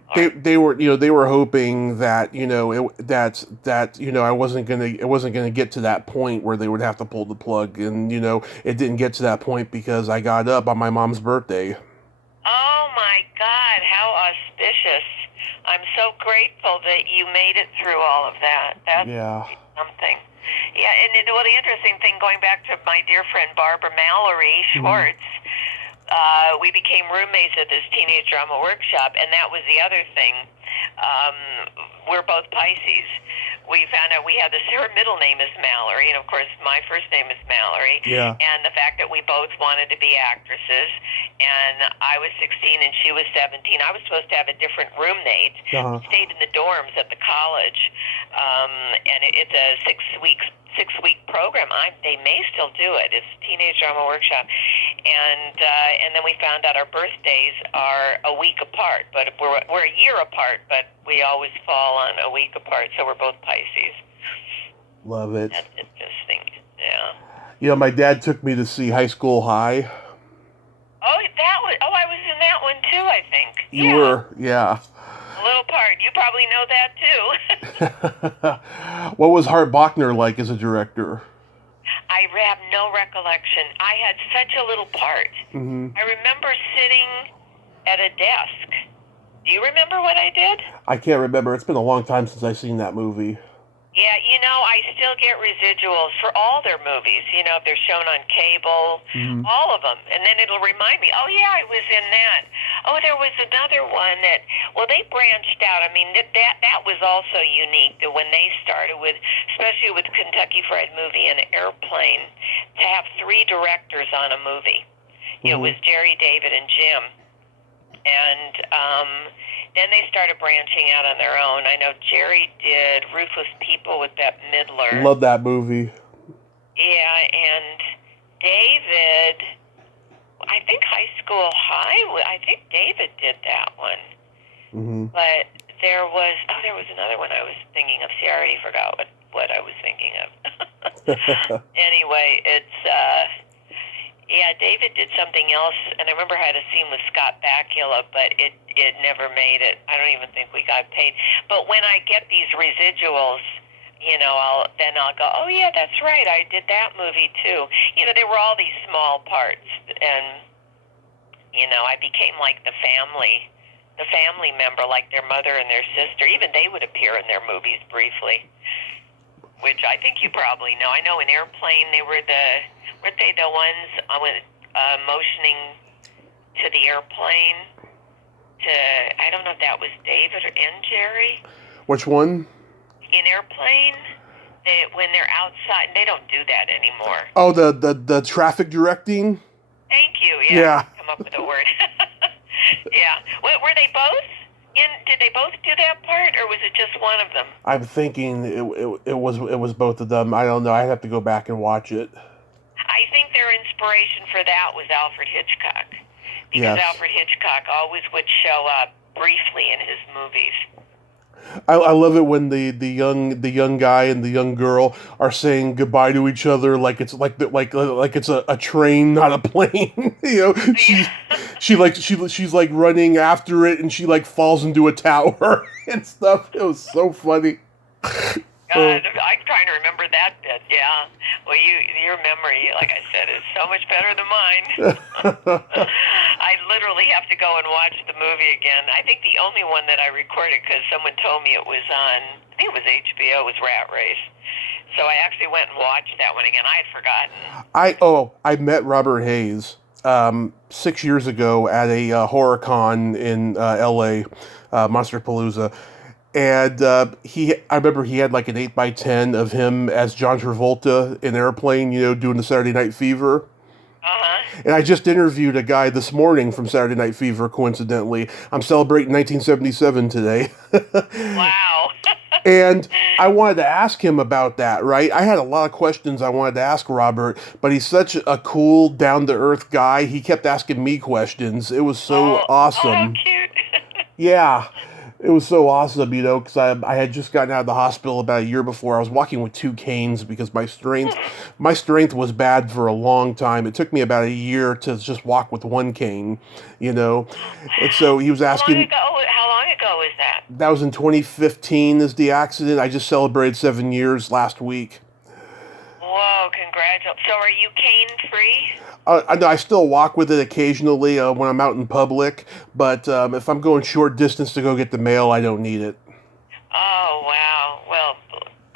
they were hoping that I wasn't gonna get to that point where they would have to pull the plug, and it didn't get to that point because I got up on my mom's birthday. Oh my God, how auspicious. I'm so grateful that you made it through all of that. That's something. Yeah, and well, the interesting thing, going back to my dear friend Barbara Mallory Schwartz, we became roommates at this teenage drama workshop, and that was the other thing. We're both Pisces. We found out her middle name is Mallory, and of course my first name is Mallory. Yeah. And the fact that we both wanted to be actresses, and I was 16 and she was 17. I was supposed to have a different roommate. Uh-huh. Stayed in the dorms at the college, and it's a six-week program. They may still do it. It's Teenage Drama Workshop, and then we found out our birthdays are a week apart, but we're a year apart, but we always fall on a week apart. So we're both Pisces. Love it. That's interesting. Yeah. You know, my dad took me to see High School High. I was in that one too, I think. You were, yeah. A little part. You probably know that too. What was Hart Bachner like as a director? I have no recollection. I had such a little part. Mm-hmm. I remember sitting at a desk. Do you remember what I did? I can't remember. It's been a long time since I've seen that movie. Yeah, I still get residuals for all their movies. If they're shown on cable, all of them. And then it'll remind me, oh, yeah, I was in that. Oh, there was another one that, they branched out. I mean, that was also unique, that when they started with, especially with Kentucky Fried Movie and Airplane, to have 3 directors on a movie. It was Jerry, David, and Jim. And then they started branching out on their own. I know Jerry did Ruthless People with Bette Midler. Love that movie. Yeah, and David, I think High School High, I think David did that one. Mm-hmm. But there was another one I was thinking of. See, I already forgot what I was thinking of. Anyway, yeah, David did something else, and I remember I had a scene with Scott Bakula, but it never made it. I don't even think we got paid. But when I get these residuals, I'll go, oh yeah, that's right, I did that movie too. There were all these small parts, and I became like the family member, like their mother and their sister. Even they would appear in their movies briefly, which I think you probably know. I know in Airplane weren't they the ones motioning to the airplane? I don't know if that was David and Jerry. Which one? In Airplane, when they're outside, they don't do that anymore. Oh, the traffic directing? Thank you. Yeah. Come up with a word. Yeah. Were they both? Did they both do that part, or was it just one of them? I'm thinking it was both of them. I don't know. I'd have to go back and watch it. I think their inspiration for that was Alfred Hitchcock, because Alfred Hitchcock always would show up briefly in his movies. I love it when the young guy and the young girl are saying goodbye to each other like it's like it's a train, not a plane. She's like running after it, and she like falls into a tower and stuff. It was so funny. God, I'm trying to remember that bit. Yeah. Well, your memory, like I said, is so much better than mine. I literally have to go and watch the movie again. I think the only one that I recorded, because someone told me it was on, I think it was HBO, was Rat Race. So I actually went and watched that one again. I had forgotten. I met Robert Hayes 6 years ago at a horror con in L.A., Monsterpalooza. And I remember he had like an 8x10 of him as John Travolta in Airplane, doing the Saturday Night Fever. Uh-huh. And I just interviewed a guy this morning from Saturday Night Fever, coincidentally. I'm celebrating 1977 today. Wow. And I wanted to ask him about that, right? I had a lot of questions I wanted to ask Robert, but he's such a cool, down-to-earth guy. He kept asking me questions. It was so awesome. Oh, cute. Yeah. It was so awesome, because I had just gotten out of the hospital about a year before. I was walking with 2 canes because my strength was bad for a long time. It took me about a year to just walk with 1 cane, And so he was asking... How long ago was that? That was in 2015 is the accident. I just celebrated 7 years last week. Whoa, congratulations. So are you cane-free? I still walk with it occasionally when I'm out in public, but if I'm going short distance to go get the mail, I don't need it. Oh, wow. Well,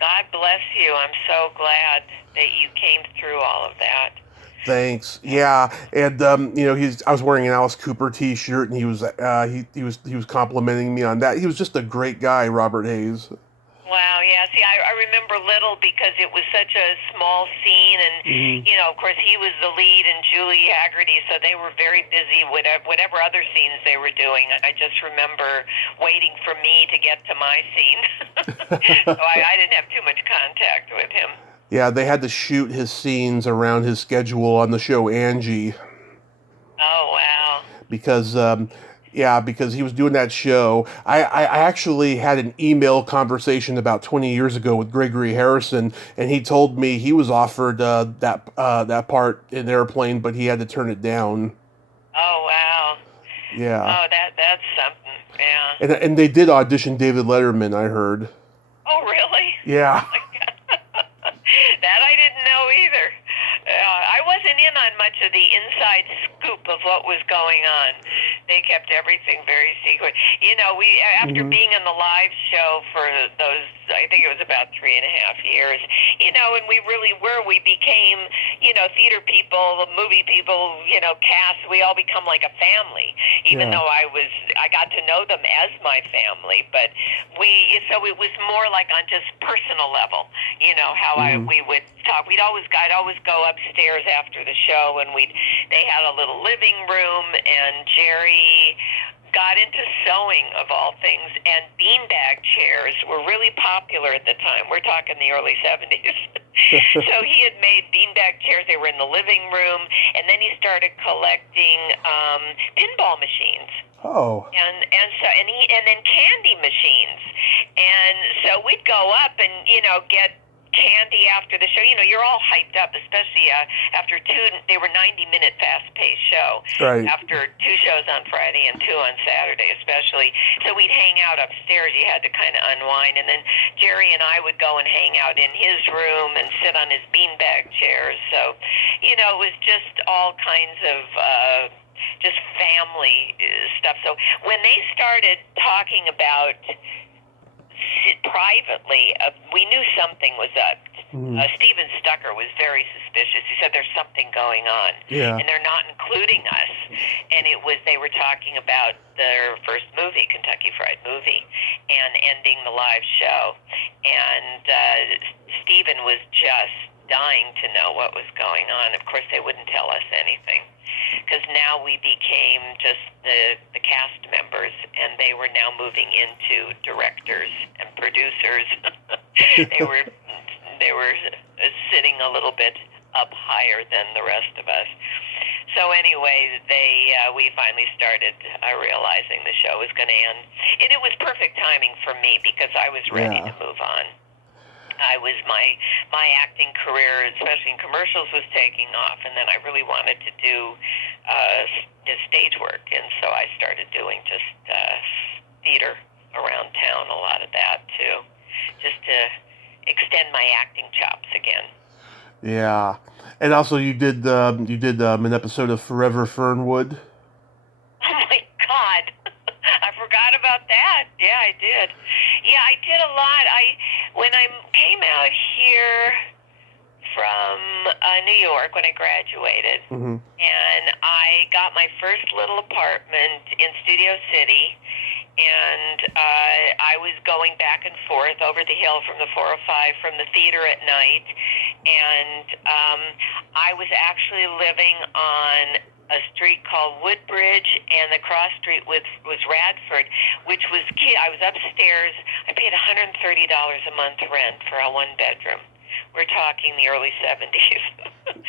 God bless bless you. I'm so glad that you came through all of that. Thanks. Yeah, and I was wearing an Alice Cooper T-shirt, and he was complimenting me on that. He was just a great guy, Robert Hayes. Wow, yeah. See, I remember little because it was such a small scene, and, of course, he was the lead and Julie Haggerty, so they were very busy with whatever other scenes they were doing. I just remember waiting for me to get to my scene. So I didn't have too much contact with him. Yeah, they had to shoot his scenes around his schedule on the show Angie. Oh, wow. Because he was doing that show. I actually had an email conversation about 20 years ago with Gregory Harrison, and he told me he was offered that part in Airplane, but he had to turn it down. Oh, wow. Yeah. Oh, that's something. Yeah. And they did audition David Letterman, I heard. Oh, really? Yeah. That I didn't know either. I wasn't in on much of the inside scoop of what was going on. They kept everything very secret. We after being in the live show for those, I think it was about 3.5 years, and we really were. We became, theater people, movie people, cast. We all become like a family. Even though I got to know them as my family, but so it was more like on just personal level. How we would talk. I'd always go upstairs after the show, and they had a little living room, and Jerry got into sewing, of all things, and beanbag chairs were really popular at the time. We're talking the early 70s. So he had made beanbag chairs. They were in the living room, and then he started collecting pinball machines. Oh. And then candy machines. And so we'd go up and, get candy after the show. You're all hyped up, especially after they were 90-minute fast-paced show. Right. After 2 shows on Friday and 2 on Saturday, especially. So we'd hang out upstairs. You had to kind of unwind. And then Jerry and I would go and hang out in his room and sit on his beanbag chairs. So, it was just all kinds of just family stuff. So when they started talking about privately, we knew something was up. Steven Stucker was very suspicious. He said there's something going on, and they're not including us. And they were talking about their first movie, Kentucky Fried Movie, and ending the live show. And Steven was just dying to know what was going on. Of course, they wouldn't tell us anything, because now we became just the cast members, and they were now moving into directors and producers. They were sitting a little bit up higher than the rest of us. So anyway, we finally started realizing the show was going to end, and it was perfect timing for me because I was ready to move on. My acting career, especially in commercials, was taking off, and then I really wanted to do stage work, and so I started doing just theater around town, a lot of that too, just to extend my acting chops again. Yeah, and also you did an episode of Forever Fernwood. Oh my God, I forgot about that. Yeah, I did. Yeah, I did a lot. When I came out here from New York when I graduated, and I got my first little apartment in Studio City, and I was going back and forth over the hill from the 405 from the theater at night, and I was actually living on a street called Woodbridge, and the cross street was Radford, which was I was upstairs. I paid $130 a month rent for a 1-bedroom. We're talking the early 70s.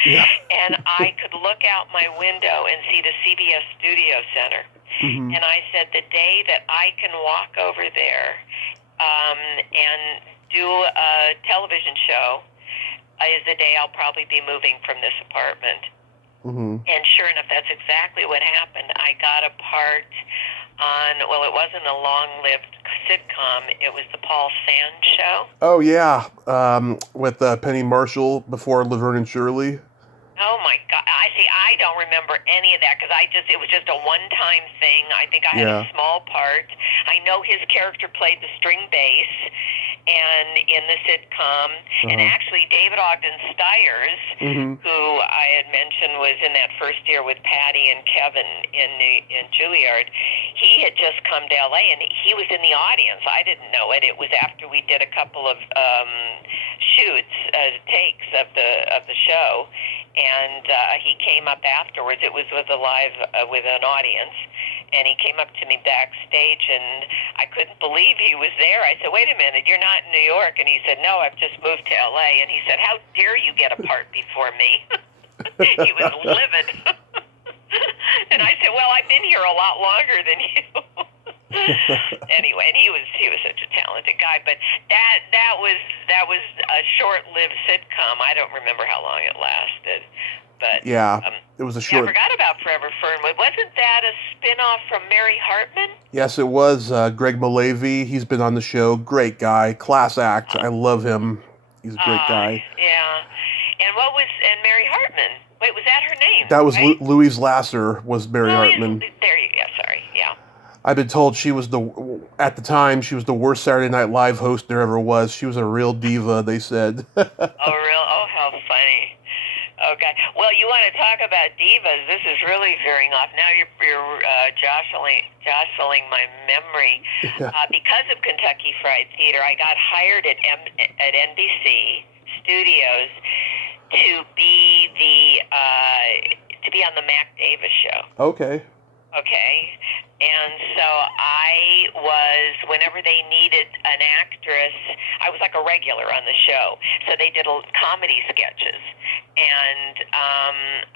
Yeah. And I could look out my window and see the CBS Studio Center. And I said, the day that I can walk over there and do a television show is the day I'll probably be moving from this apartment. And sure enough, that's exactly what happened. I got a part on, it wasn't a long-lived sitcom. It was the Paul Sand Show. Oh, yeah, with Penny Marshall before Laverne and Shirley. Oh my God! I don't remember any of that because it was just a one-time thing. I think I had a small part. I know his character played the string bass, and in the sitcom, and actually David Ogden Stiers, who I had mentioned was in that first year with Patty and Kevin in Juilliard, he had just come to LA and he was in the audience. I didn't know it. It was after we did a couple of shoots, takes of the show. And he came up afterwards. It was with with an audience, and he came up to me backstage, and I couldn't believe he was there. I said, "Wait a minute, you're not in New York?" And he said, "No, I've just moved to LA." And he said, "How dare you get a part before me?" He was livid. And I said, "Well, I've been here a lot longer than you." Anyway, and he was such a talented guy, but that was a short-lived sitcom. I don't remember how long it lasted, but it was a short. I forgot about Forever Fernwood. Wasn't that a spin-off from Mary Hartman? Yes, it was. Greg Malavy, he's been on the show. Great guy, class act. I love him. He's a great guy. Yeah, and Mary Hartman? Wait, was that her name? That was right? Louise Lasser. Was Mary Hartman? There you go. Sorry. Yeah. I've been told at the time, she was the worst Saturday Night Live host there ever was. She was a real diva, they said. Oh, real? Oh, how funny. Okay. Well, you want to talk about divas? This is really veering off. Now you're jostling my memory. Because of Kentucky Fried Theater, I got hired at NBC Studios to be on the Mac Davis show. Okay. Okay. And so I was, whenever they needed an actress, I was like a regular on the show. So they did comedy sketches. And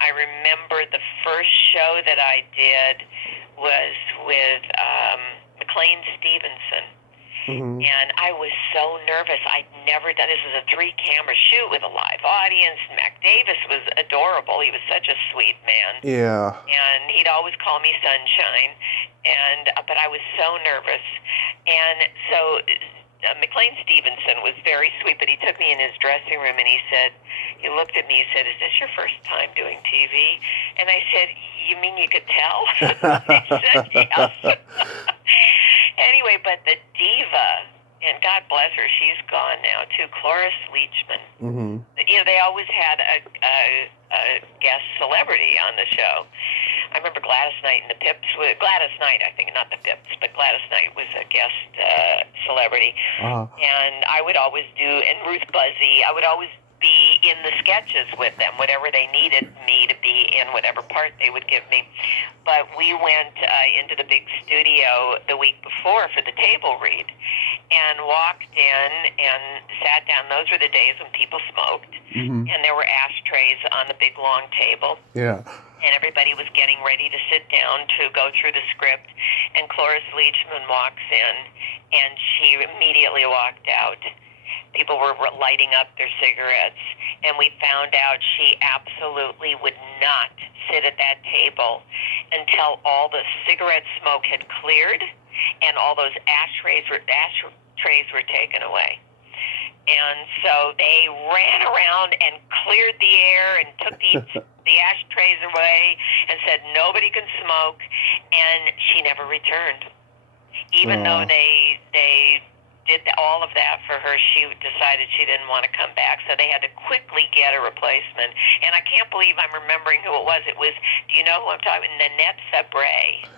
I remember the first show that I did was with McLean Stevenson. And I was so nervous. I'd never done this. Was a 3-camera shoot with a live audience. Mac Davis was adorable. He was such a sweet man. Yeah. And he'd always call me Sunshine. But I was so nervous. And so McLean Stevenson was very sweet, but he took me in his dressing room and he looked at me and said, "Is this your first time doing TV?" And I said, "You mean you could tell?" He said, "Yes." Anyway, but the diva, and God bless her, she's gone now too, Cloris Leachman. You know, they always had a guest celebrity on the show. I remember Gladys Knight and the Pips. Gladys Knight, I think, not the Pips, but Gladys Knight was a guest celebrity. And I would always and Ruth Buzzy, I would always be in the sketches with them, whatever they needed me to be in, whatever part they would give me. But we went into the big studio the week before for the table read and walked in and sat down. Those were the days when people smoked, and there were ashtrays on the big long table. Yeah. And everybody was getting ready to sit down to go through the script, and Cloris Leachman walks in, and she immediately walked out. People were lighting up their cigarettes, and we found out she absolutely would not sit at that table until all the cigarette smoke had cleared and all those ashtrays were taken away. And so they ran around and cleared the air and took the ashtrays away and said nobody can smoke, and she never returned. Even though they did all of that for her, she decided she didn't want to come back, so they had to quickly get a replacement. And I can't believe I'm remembering who it was. It was, do you know who I'm talking about? Nanette Fabre.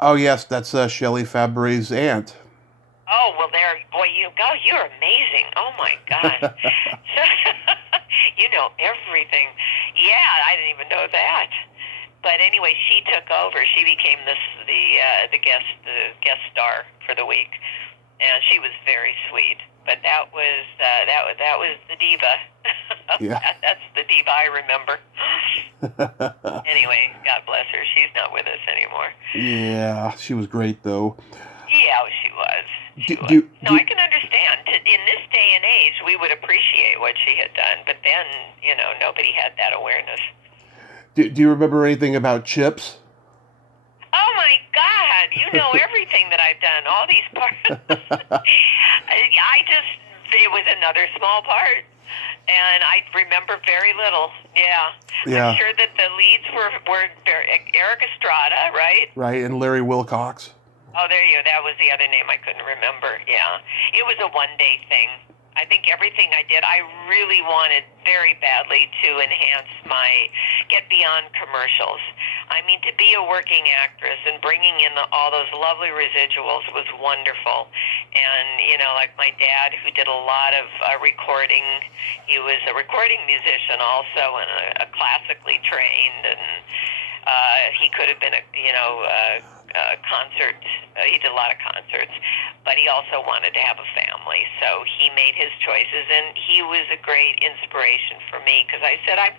Oh, yes, that's Shelley Fabre's aunt. Oh, well, you're amazing. Oh, my God. You know everything. Yeah, I didn't even know that. But anyway, she took over. She became the guest star for the week. And she was very sweet, but that was the diva. Yeah. That's the diva I remember. Anyway, God bless her. She's not with us anymore. Yeah, she was great though. Yeah, she was. I can understand. In this day and age, we would appreciate what she had done, but then nobody had that awareness. Do you remember anything about Chips? Oh my God! You know everything that I've done. All these parts. It was another small part. And I remember very little. Yeah. Yeah. I'm sure that the leads were Eric Estrada, right? Right, and Larry Wilcox. Oh, there you go. That was the other name I couldn't remember. Yeah. It was a one-day thing. I think everything I did, I really wanted very badly to get beyond commercials. I mean, to be a working actress and bringing in all those lovely residuals was wonderful. And, like my dad, who did a lot of recording, he was a recording musician also and a classically trained, and he could have been a concert. He did a lot of concerts, but he also wanted to have a family, so he made his choices, and he was a great inspiration for me because I said I'm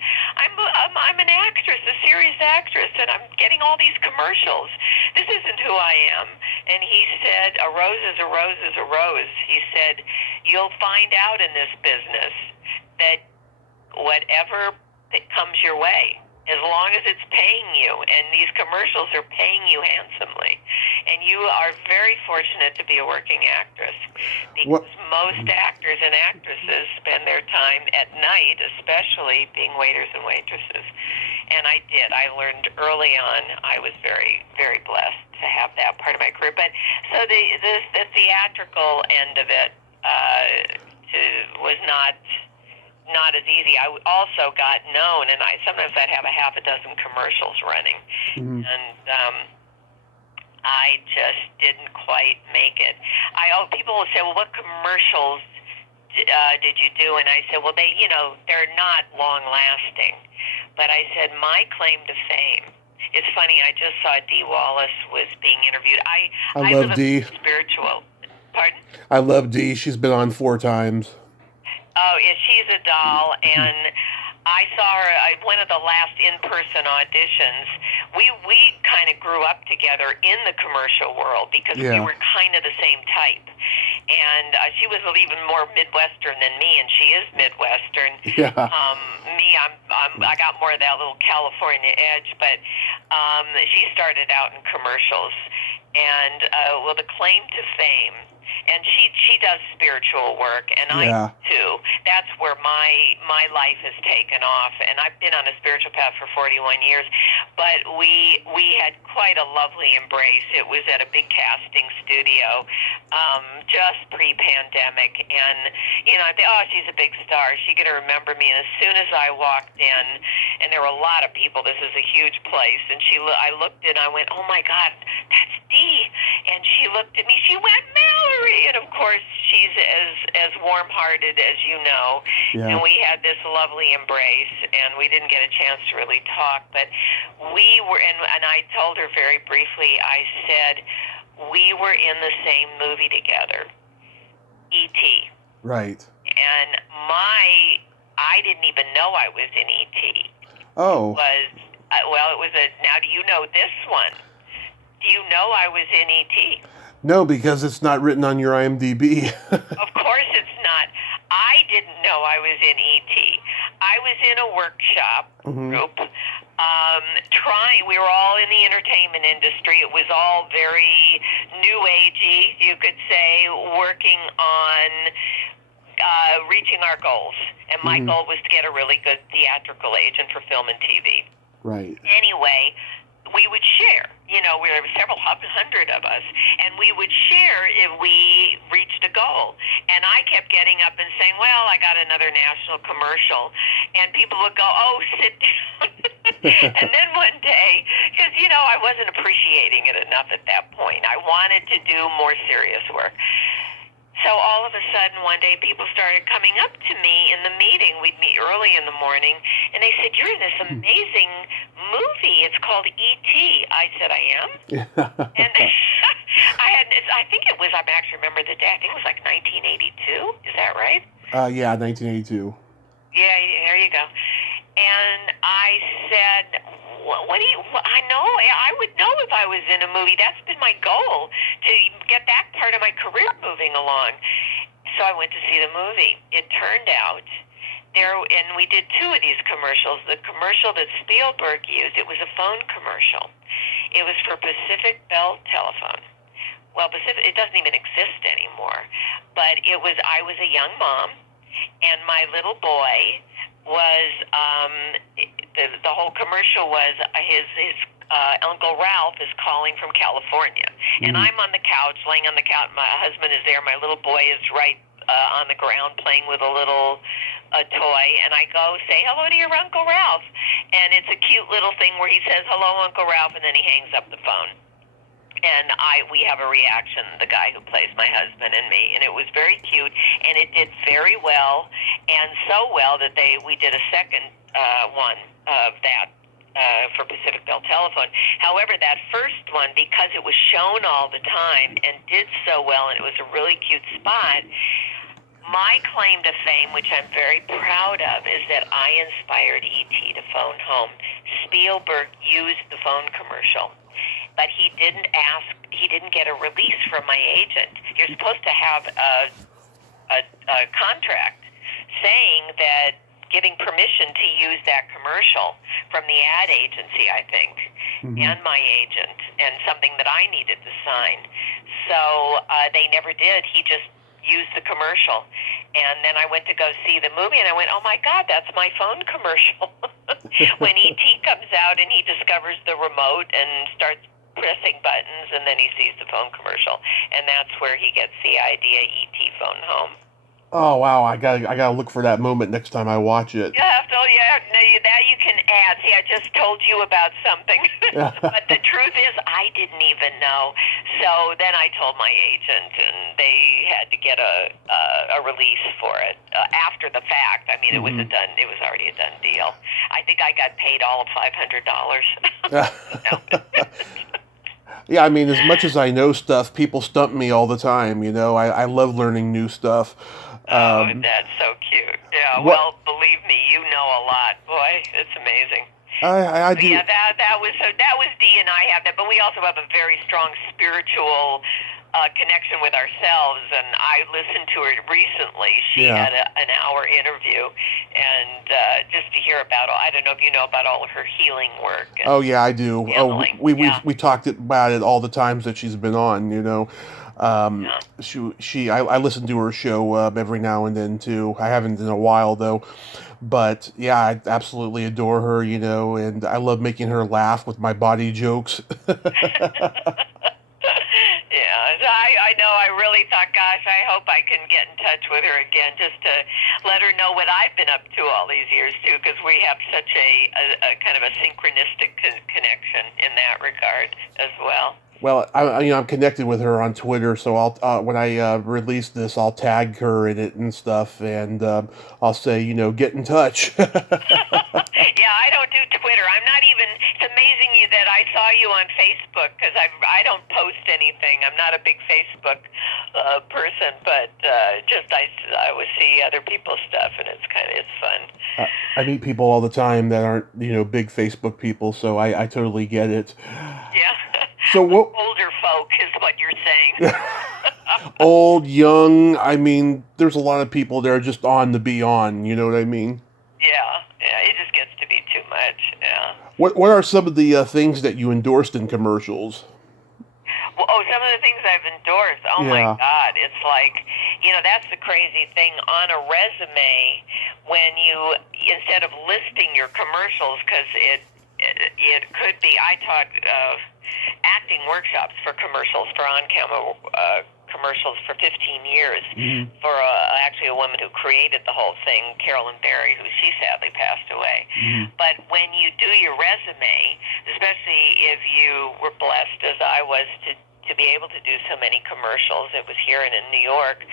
an actress, a serious actress, and I'm getting all these commercials. This isn't who I am. And he said, a rose is a rose is a rose. He said, you'll find out in this business that whatever comes your way, as long as it's paying you, and these commercials are paying you handsomely. And you are very fortunate to be a working actress, because most actors and actresses spend their time at night, especially being waiters and waitresses. And I did. I learned early on. I was very, very blessed to have that part of my career. But so the theatrical end of it was not as easy. I also got known, and sometimes I'd have a half a dozen commercials running, and I just didn't quite make it. People will say, well, what commercials did you do? And I said, well, they're not long lasting. But I said, my claim to fame. It's funny, I just saw Dee Wallace was being interviewed. I love Dee. Spiritual. Pardon? I love Dee. She's been on 4 times. Oh, yeah, she's a doll, and I saw her at one of the last in-person auditions. We kind of grew up together in the commercial world because we were kind of the same type. And she was even more Midwestern than me, and she is Midwestern. Yeah. I got more of that little California edge, but she started out in commercials. And, the claim to fame, and she does spiritual work, and I too. That's where my life has taken off, and I've been on a spiritual path for 41 years. But we had quite a lovely embrace. It was at a big casting studio, just pre-pandemic, and I thought, oh, she's a big star. She's gonna remember me. And as soon as I walked in, and there were a lot of people. This is a huge place, and I looked and I went, oh my God, that's Dee. And she looked at me. She went, Mallory. And of course, she's as warm-hearted as you know. Yeah. And we had this lovely embrace, and we didn't get a chance to really talk. But we were, and I told her very briefly, I said, we were in the same movie together, E.T. Right. And I didn't even know I was in E.T. Oh. It was now do you know this one? Do you know I was in E.T.? No, because it's not written on your IMDb. Of course it's not. I didn't know I was in E.T. I was in a workshop group we were all in the entertainment industry. It was all very new agey, you could say, working on reaching our goals. And my goal was to get a really good theatrical agent for film and TV. Right. Anyway, we would share. We were several hundred of us, and we would share if we reached a goal. And I kept getting up and saying, well, I got another national commercial. And people would go, oh, sit down. And then one day, because, I wasn't appreciating it enough at that point. I wanted to do more serious work. So all of a sudden, one day, people started coming up to me in the meeting. We'd meet early in the morning, and they said, you're in this amazing movie. It's called E.T. I said, I am? And I think it was, I actually remember the day, I think it was like 1982. Is that right? Yeah, 1982. Yeah, there you go. And I said, I know, I would know if I was in a movie. That's been my goal, to get that part of my career moving along. So I went to see the movie. It turned out and we did 2 of these commercials. The commercial that Spielberg used, it was a phone commercial. It was for Pacific Bell Telephone. Well, it doesn't even exist anymore. But I was a young mom, and my little boy was the whole commercial was his Uncle Ralph is calling from California, and I'm on the couch, laying on the couch. My husband is there. My little boy is right on the ground playing with a little toy, and I go say hello to your Uncle Ralph, and it's a cute little thing where he says hello, Uncle Ralph, and then he hangs up the phone. And we have a reaction, the guy who plays my husband and me, and it was very cute, and it did very well, and so well that we did a second one of that for Pacific Bell Telephone. However, that first one, because it was shown all the time and did so well, and it was a really cute spot, my claim to fame, which I'm very proud of, is that I inspired E.T. to phone home. Spielberg used the phone commercial, but he didn't get a release from my agent. You're supposed to have a contract saying that giving permission to use that commercial from the ad agency, I think, and my agent, and something that I needed to sign. So they never did. He just used the commercial. And then I went to go see the movie, and I went, oh, my God, that's my phone commercial. When E.T. comes out and he discovers the remote and starts pressing buttons, and then he sees the phone commercial. And that's where he gets the idea, E.T. phone home. Oh wow! I gotta look for that moment next time I watch it. You have to, that you can add. See, I just told you about something, but the truth is, I didn't even know. So then I told my agent, and they had to get a release for it after the fact. I mean, it was already a done deal. I think I got paid all of $500. Yeah, I mean, as much as I know stuff, people stump me all the time. You know, I love learning new stuff. That's so cute. Yeah, well, believe me, you know a lot. Boy, it's amazing. I do. Yeah, that was Dee and I have that, but we also have a very strong spiritual connection with ourselves, and I listened to her recently. She had an hour interview, and just to hear about I don't know if you know about all of her healing work. Oh yeah, I do. Healing. We talked about it all the times that she's been on. You know, I listen to her show every now and then too. I haven't in a while though. But yeah, I absolutely adore her, you know, and I love making her laugh with my body jokes. I know. I really thought, gosh, I hope I can get in touch with her again, just to let her know what I've been up to all these years too, because we have such a kind of a synchronistic connection in that regard as well. Well, I'm connected with her on Twitter, so I'll when I release this, I'll tag her in it and stuff, and I'll say, you know, get in touch. Yeah, I don't do Twitter. I'm not even. It's amazing that I saw you on Facebook, because I don't post anything. I'm not a big Facebook person, but I always see other people's stuff, and it's fun. I meet people all the time that aren't, you know, big Facebook people, so I totally get it. Yeah. So what? Older folk is what you're saying. Old, young. I mean, there's a lot of people that are just on to be on. You know what I mean? Yeah. It just gets to be too much. Yeah. What are some of the things that you endorsed in commercials? Well, some of the things I've endorsed. Oh my God! It's like, that's the crazy thing on a resume, when you, instead of listing your commercials, because it could be. I taught acting workshops for commercials, for on-camera commercials for 15 years for actually a woman who created the whole thing, Carolyn Berry, who she sadly passed away. But when you do your resume, especially if you were blessed as I was to be able to do so many commercials, it was here and in New York,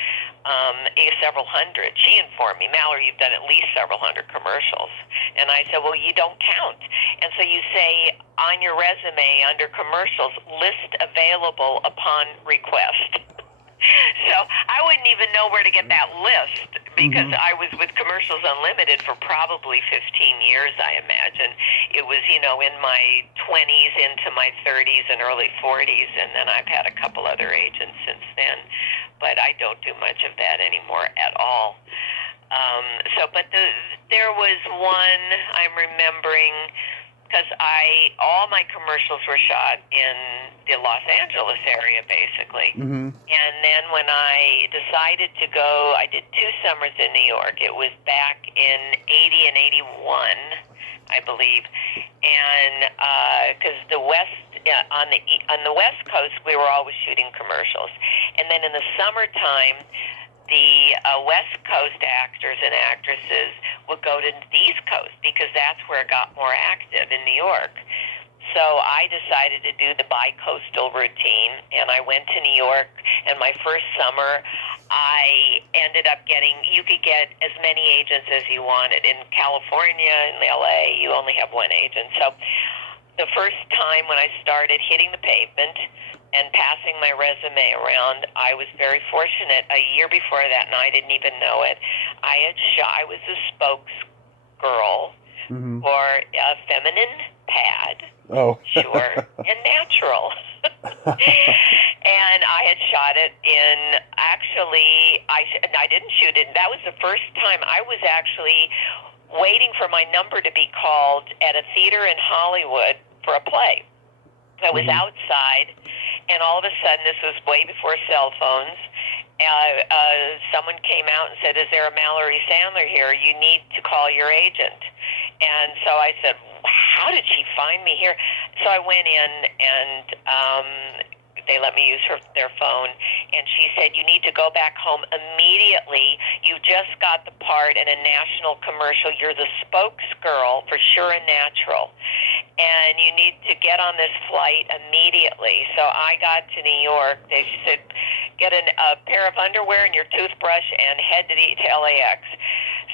several hundred. She informed me, Mallory, you've done at least several hundred commercials. And I said, well, you don't count. And so you say on your resume under commercials, list available upon request. So I wouldn't even know where to get that list, because I was with Commercials Unlimited for probably 15 years, I imagine. It was, in my 20s into my 30s and early 40s, and then I've had a couple other agents since then. But I don't do much of that anymore at all. But there was one I'm remembering, because all my commercials were shot in the Los Angeles area, basically. Mm-hmm. And then when I decided to go, I did 2 summers in New York. It was back in 80 and 81, I believe. And because on the West Coast, we were always shooting commercials. And then in the summertime, the West Coast actors and actresses would go to the East Coast because that's where it got more active in New York. So I decided to do the bi-coastal routine, and I went to New York, and my first summer, I ended up you could get as many agents as you wanted. In California, in LA, you only have one agent. So the first time when I started hitting the pavement and passing my resume around, I was very fortunate. A year before that, and I didn't even know it, I was a spokesgirl for a feminine pad. Oh. Sure. And natural. And I had shot it in, actually, I didn't shoot it. That was the first time I was actually waiting for my number to be called at a theater in Hollywood for a play. I was outside, and all of a sudden, this was way before cell phones, someone came out and said, "Is there a Mallory Sandler here? You need to call your agent." And so I said, "How did she find me here?" So I went in, and they let me use their phone, and she said, "You need to go back home immediately. You just got the part in a national commercial. You're the spokesgirl for Sure and Natural, and you need to get on this flight immediately." So I got to New York. They said, "Get a pair of underwear and your toothbrush and head to LAX."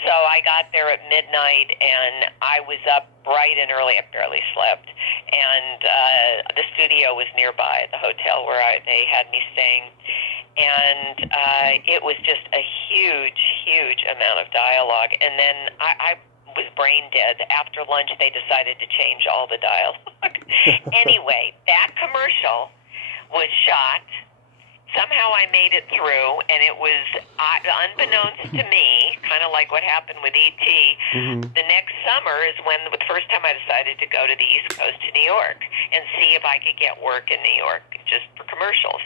So I got there at midnight, and I was up bright and early. I barely slept. And the studio was nearby at the hotel where they had me staying. And it was just a huge, huge amount of dialogue. And then I was brain dead. After lunch, they decided to change all the dialogue. Anyway, that commercial was shot. Somehow I made it through, and it was, unbeknownst to me, kind of like what happened with E.T., the next summer is when the first time I decided to go to the East Coast to New York and see if I could get work in New York just for commercials.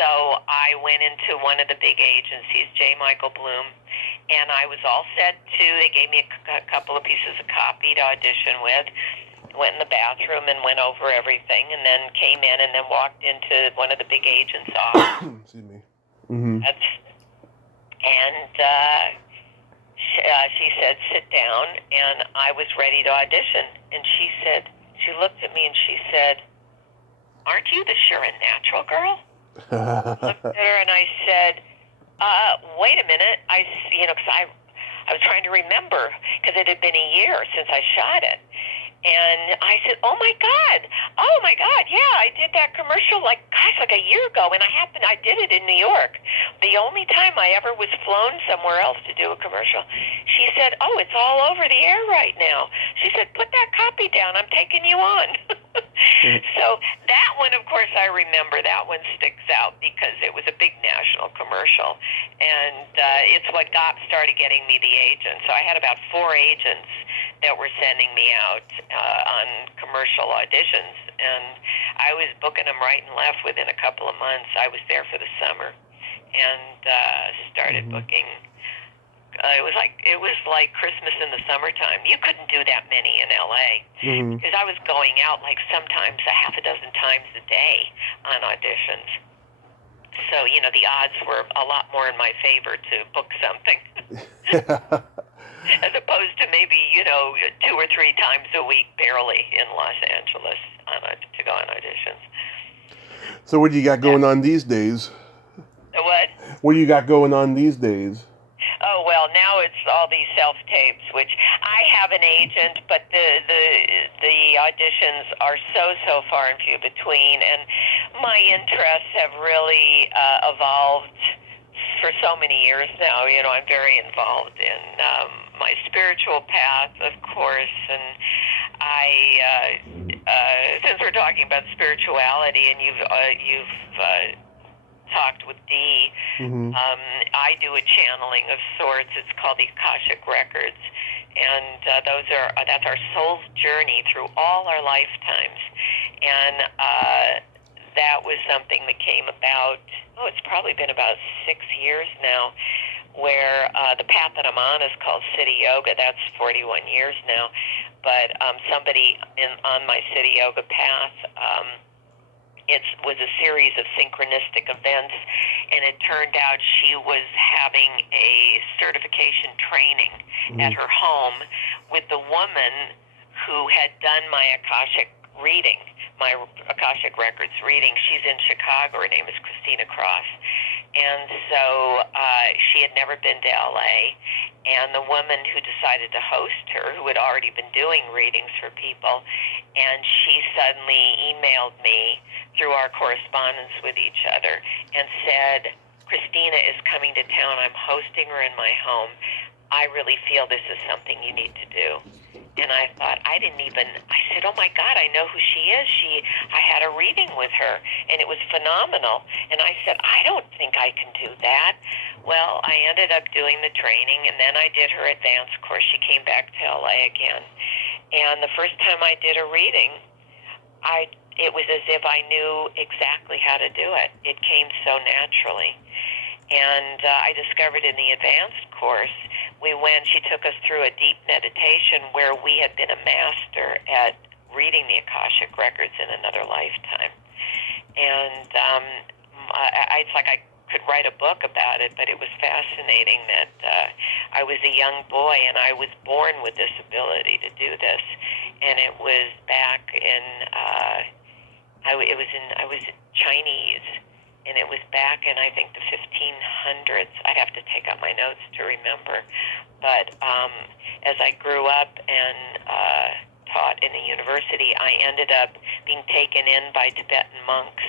So I went into one of the big agencies, J. Michael Bloom, and I was all set to, they gave me a couple of pieces of copy to audition with. Went in the bathroom and went over everything, and then came in and then walked into one of the big agents' office. Excuse me. She said, "Sit down," and I was ready to audition. And she looked at me and she said, "Aren't you the Sure and Natural girl?" I looked at her and I said, "Wait a minute." Because I was trying to remember, because it had been a year since I shot it. And I said, oh my God, yeah, I did that commercial like a year ago, and I did it in New York. The only time I ever was flown somewhere else to do a commercial. She said, "Oh, it's all over the air right now." She said, "Put that copy down, I'm taking you on." So that one, of course, I remember. That one sticks out because it was a big national commercial, and it's what started getting me the agent. So I had about 4 agents that were sending me out on commercial auditions, and I was booking them right and left within a couple of months. I was there for the summer and started booking. It was like Christmas in the summertime. You couldn't do that many in LA because I was going out like sometimes a half a dozen times a day on auditions. So the odds were a lot more in my favor to book something. As opposed to maybe, 2 or 3 times a week, barely, in Los Angeles to go on auditions. So what do you got going on these days? What? What do you got going on these days? Oh, well, now it's all these self-tapes, which I have an agent, but the auditions are so far and few between, and my interests have really evolved for so many years now. I'm very involved in my spiritual path, of course, and since we're talking about spirituality, and you've talked with Dee. I do a channeling of sorts. It's called the Akashic Records, and that's our soul's journey through all our lifetimes. And that was something that came about. It's probably been about 6 years now. Where the path that I'm on is called City Yoga. That's 41 years now. But somebody on my City Yoga path, it was a series of synchronistic events, and it turned out she was having a certification training at her home with the woman who had done my Akashic reading, my Akashic Records reading. She's in Chicago. Her name is Christina Cross. And so she had never been to L.A., and the woman who decided to host her, who had already been doing readings for people, and she suddenly emailed me through our correspondence with each other and said, Christina is coming to town. I'm hosting her in my home. I really feel this is something you need to do. And I thought, I said, oh my God, I know who she is. I had a reading with her, and it was phenomenal. And I said, I don't think I can do that. Well, I ended up doing the training, and then I did her advanced course. She came back to LA again. And the first time I did a reading, it was as if I knew exactly how to do it. It came so naturally. And I discovered in the advanced course, she took us through a deep meditation where we had been a master at reading the Akashic Records in another lifetime. And it's like I could write a book about it, but it was fascinating that I was a young boy and I was born with this ability to do this. And it was back in, I was Chinese. And it was back in, I think, the 1500s. I'd have to take out my notes to remember. But as I grew up and taught in the university, I ended up being taken in by Tibetan monks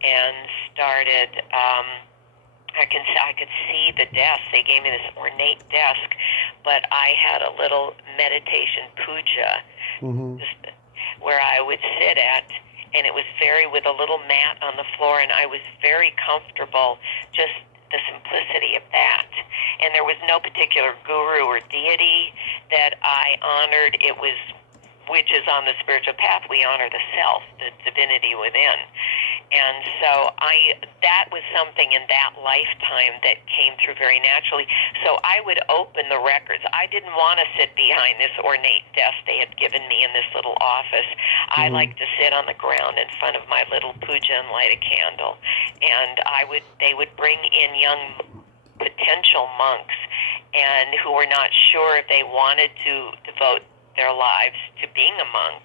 and started, I could see the desk. They gave me this ornate desk, but I had a little meditation puja just where I would sit at. And it was with a little mat on the floor, and I was very comfortable, just the simplicity of that. And there was no particular guru or deity that I honored. It was, which is on the spiritual path, we honor the self, the divinity within. And so that was something in that lifetime that came through very naturally. So I would open the records. I didn't want to sit behind this ornate desk they had given me in this little office. I liked to sit on the ground in front of my little puja and light a candle. And they would bring in young potential monks and who were not sure if they wanted to devote their lives to being a monk.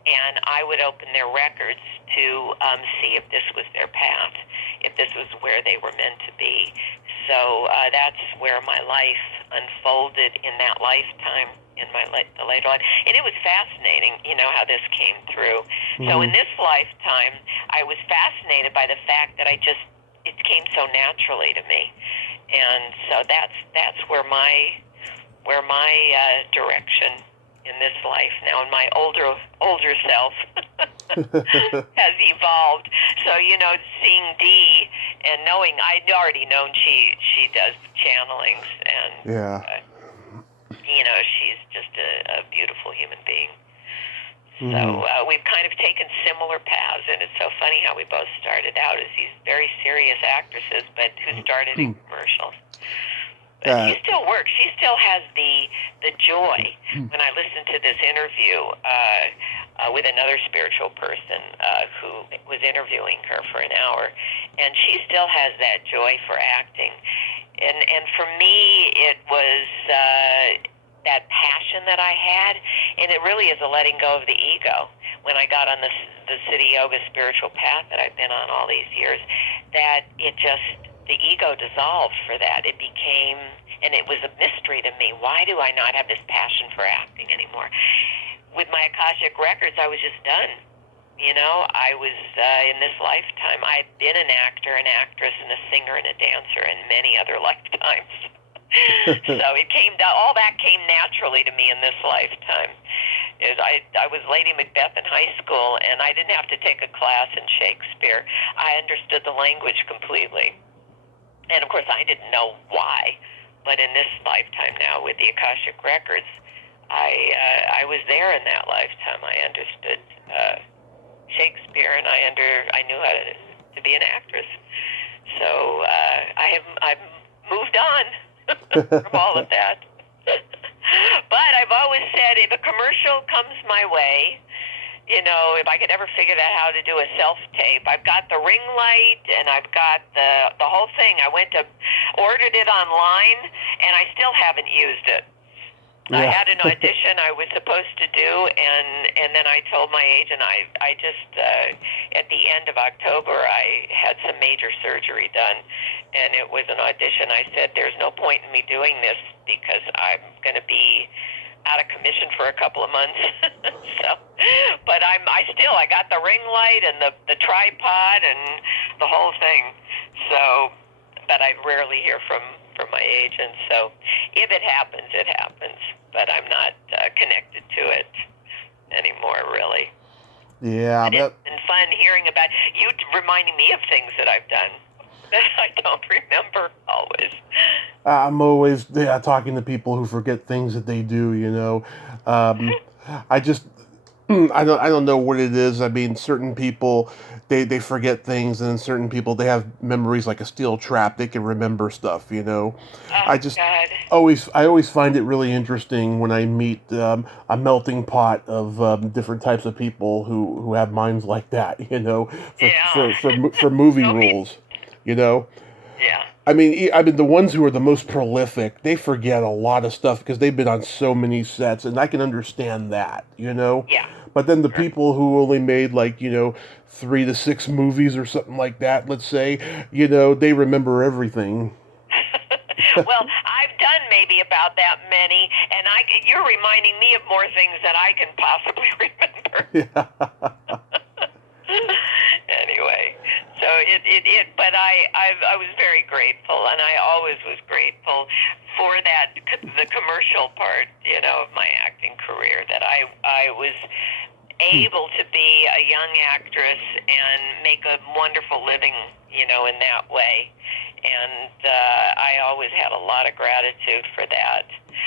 And I would open their records to see if this was their path, if this was where they were meant to be. So that's where my life unfolded in that lifetime, in the later life. And it was fascinating, how this came through. So in this lifetime, I was fascinated by the fact that it came so naturally to me. And so that's where my direction in this life now, and my older self has evolved. So, seeing Dee and knowing, I'd already known she does channelings, and she's just a beautiful human being. So we've kind of taken similar paths, and it's so funny how we both started out as these very serious actresses, but who started in commercials. But she still works. She still has the joy. When I listened to this interview with another spiritual person who was interviewing her for an hour, and she still has that joy for acting. And for me, it was that passion that I had, and it really is a letting go of the ego. When I got on the City Yoga spiritual path that I've been on all these years, that the ego dissolved for that. It became, and it was a mystery to me. Why do I not have this passion for acting anymore? With my Akashic Records, I was just done. I was, in this lifetime, I've been an actor, an actress, and a singer, and a dancer in many other lifetimes. So all that came naturally to me in this lifetime. I was Lady Macbeth in high school, and I didn't have to take a class in Shakespeare. I understood the language completely. And, of course, I didn't know why. But in this lifetime now, with the Akashic Records, I was there in that lifetime. I understood Shakespeare, and I knew how to be an actress. So I've moved on from all of that. But I've always said, if a commercial comes my way, if I could ever figure out how to do a self-tape, I've got the ring light and I've got the whole thing. I ordered it online, and I still haven't used it. Yeah. I had an audition I was supposed to do, and then I told my agent I just, at the end of October, I had some major surgery done, and it was an audition. I said, there's no point in me doing this because I'm going to be out of commission for a couple of months. But I got the ring light and the tripod and the whole thing. So, but I rarely hear from my agent. So if it happens, it happens. But I'm not connected to it anymore, really. Yeah. It's been fun hearing about you, reminding me of things that I've done that I don't remember always. I'm always talking to people who forget things that they do. I don't know what it is. I mean, certain people they forget things, and then certain people they have memories like a steel trap. They can remember stuff. Oh, I always find it really interesting when I meet a melting pot of different types of people who have minds like that. For movie roles. Yeah. I mean, the ones who are the most prolific, they forget a lot of stuff because they've been on so many sets, and I can understand that, Yeah. But then the people who only made 3 to 6 movies or something like that, let's say, they remember everything. Well, I've done maybe about that many, and you're reminding me of more things than I can possibly remember. Yeah. Anyway, so but I was very grateful, and I always was grateful for the commercial part, of my acting career, that I was able to be a young actress and make a wonderful living, in that way. And I always had a lot of gratitude for that.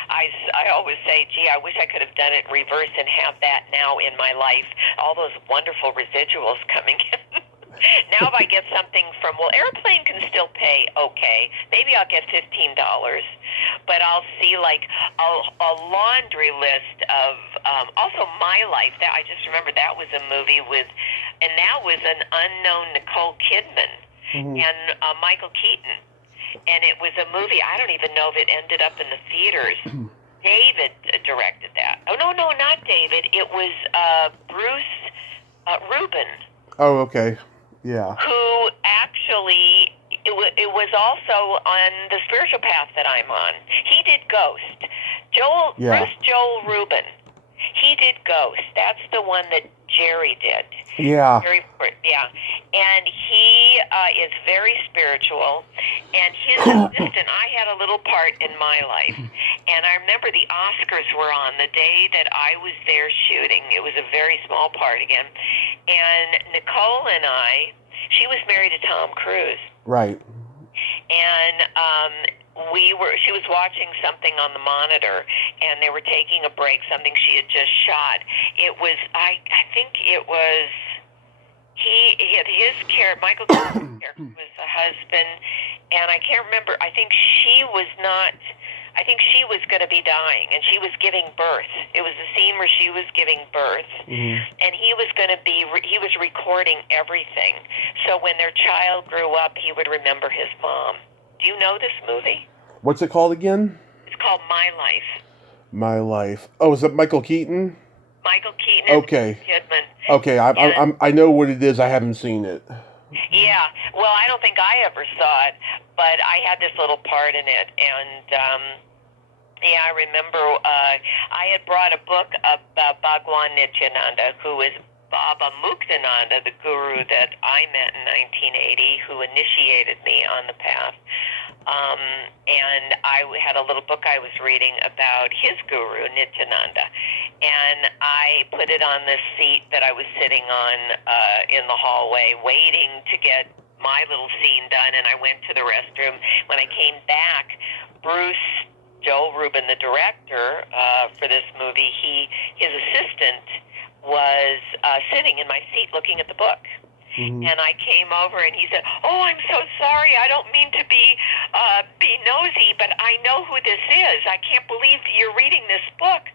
I always say, gee, I wish I could have done it reverse and have that now in my life, all those wonderful residuals coming in. Now if I get something Airplane can still pay okay. Maybe I'll get $15, but I'll see a laundry list of, also My Life. That I just remember that was a movie and that was an unknown Nicole Kidman. Mm-hmm. And Michael Keaton. And it was a movie, I don't even know if it ended up in the theaters. David directed that. Oh, no, not David. It was Bruce Rubin. Oh, okay. Yeah. Who actually, it was also on the spiritual path that I'm on. He did Ghost. Bruce Joel Rubin. He did Ghost. That's the one that Jerry did. Yeah. Yeah. And he is very spiritual. And his assistant, I had a little part in My Life. And I remember the Oscars were on the day that I was there shooting. It was a very small part again. And Nicole and she was married to Tom Cruise. Right. And she was watching something on the monitor, and they were taking a break, something she had just shot. It was, I think it was, his character, Michael Keaton's character was the husband, and I can't remember, I think she was going to be dying, and she was giving birth. It was the scene where she was giving birth, and he was recording everything. So when their child grew up, he would remember his mom. Do you know this movie? What's it called again? It's called My Life. My Life. Oh, is it Michael Keaton? Michael Keaton. Okay. Kidman. Okay, I know what it is. I haven't seen it. Yeah. Well, I don't think I ever saw it, but I had this little part in it, and I remember I had brought a book about Bhagwan Nityananda, who is Baba Muktananda, the guru that I met in 1980, who initiated me on the path. And I had a little book I was reading about his guru, Nityananda. And I put it on this seat that I was sitting on in the hallway, waiting to get my little scene done, and I went to the restroom. When I came back, Bruce, Joel Rubin, the director for this movie, his assistant was sitting in my seat looking at the book. Mm-hmm. And I came over and he said, "Oh, I'm so sorry. I don't mean to be nosy, but I know who this is. I can't believe you're reading this book."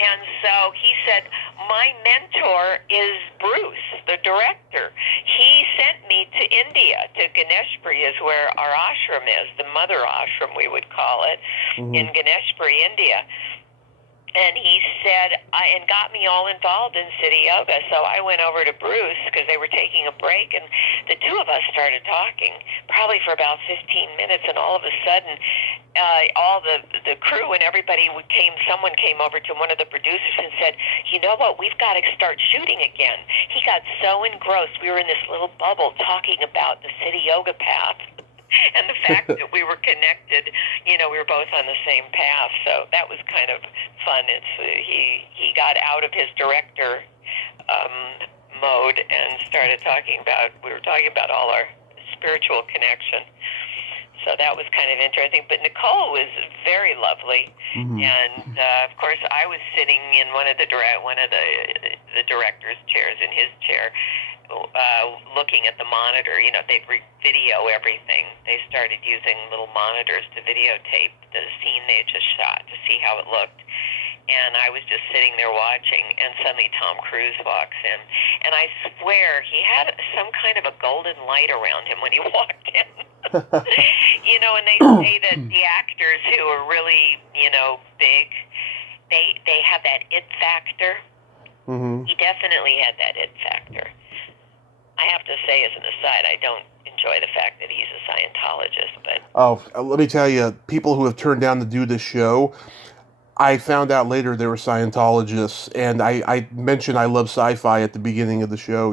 And so he said, "My mentor is Bruce, the director. He sent me to India, to Ganeshpuri is where our ashram is, the mother ashram we would call it, in Ganeshpuri, India." And he said, and got me all involved in City Yoga. So I went over to Bruce because they were taking a break, and the two of us started talking, probably for about 15 minutes. And all of a sudden, all the crew and everybody someone came over to one of the producers and said, "You know what? We've got to start shooting again." He got so engrossed. We were in this little bubble talking about the City Yoga path. And the fact that we were connected, we were both on the same path, so that was kind of fun. He got out of his director mode and started we were talking about all our spiritual connection. So that was kind of interesting. But Nicole was very lovely, and of course I was sitting in one of the director's chairs, in his chair, looking at the monitor. They'd video everything. They started using little monitors to videotape the scene they had just shot to see how it looked. And I was just sitting there watching, and suddenly Tom Cruise walks in. And I swear he had some kind of a golden light around him when he walked in. And they say that the actors who are really, big, they have that it factor. Mm-hmm. He definitely had that it factor. I have to say, as an aside, I don't enjoy the fact that he's a Scientologist, but... Oh, let me tell you, people who have turned down to do this show, I found out later they were Scientologists, and I mentioned I love sci-fi at the beginning of the show,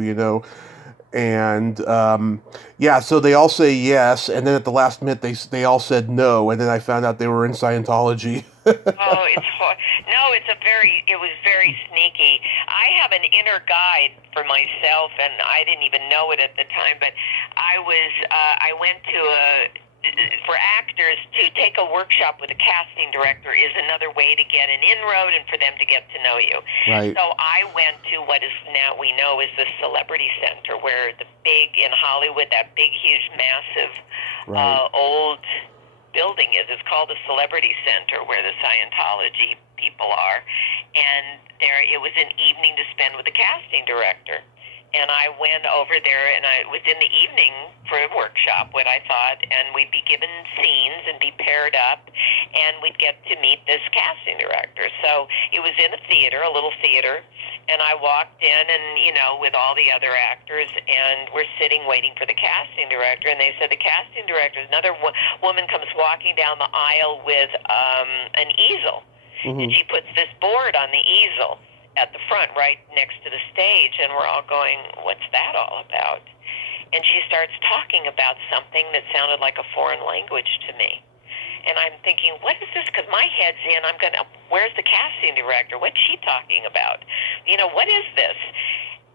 and so they all say yes, and then at the last minute they all said no, and then I found out they were in Scientology. Oh, it's hard. No, it was very sneaky. I have an inner guide for myself, and I didn't even know it at the time, but I went to for actors to take a workshop with a casting director is another way to get an inroad and for them to get to know you. Right. So I went to what is now we know is the Celebrity Center, where in Hollywood, that big, huge, massive, old building is. It's called the Celebrity Center, where the Scientology people are. And it was an evening to spend with the casting director. And I went over there, and I was in the evening for a workshop, what I thought, and we'd be given scenes and be paired up, and we'd get to meet this casting director. So it was in a theater, a little theater, and I walked in, and, with all the other actors, and we're sitting waiting for the casting director, and they said the casting director, another woman comes walking down the aisle with an easel, and she puts this board on the easel at the front, right next to the stage, and we're all going, "What's that all about?" And she starts talking about something that sounded like a foreign language to me. And I'm thinking, what is this? Because my head's in, where's the casting director? What's she talking about? What is this?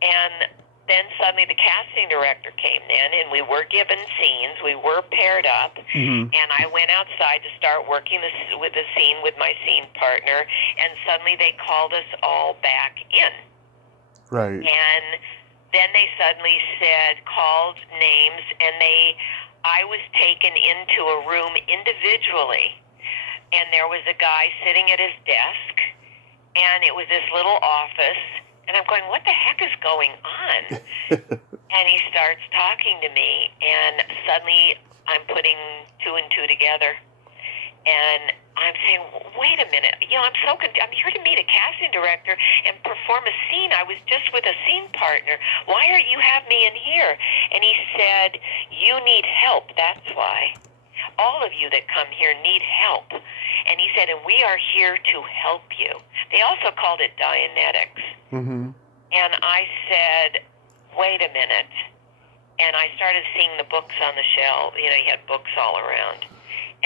And then suddenly the casting director came in, and we were given scenes. We were paired up, and I went outside to start working with the scene with my scene partner, and suddenly they called us all back in. Right. And then they suddenly called names, and I was taken into a room individually, and there was a guy sitting at his desk, and it was this little office. And I'm going, what the heck is going on? And he starts talking to me, and suddenly I'm putting two and two together. And I'm saying, wait a minute, I'm here to meet a casting director and perform a scene. I was just with a scene partner. Why are you have me in here? And he said, you need help, that's why. All of you that come here need help. And he said, and we are here to help you. They also called it Dianetics. Mm-hmm. And I said, wait a minute. And I started seeing the books on the shelf. He had books all around.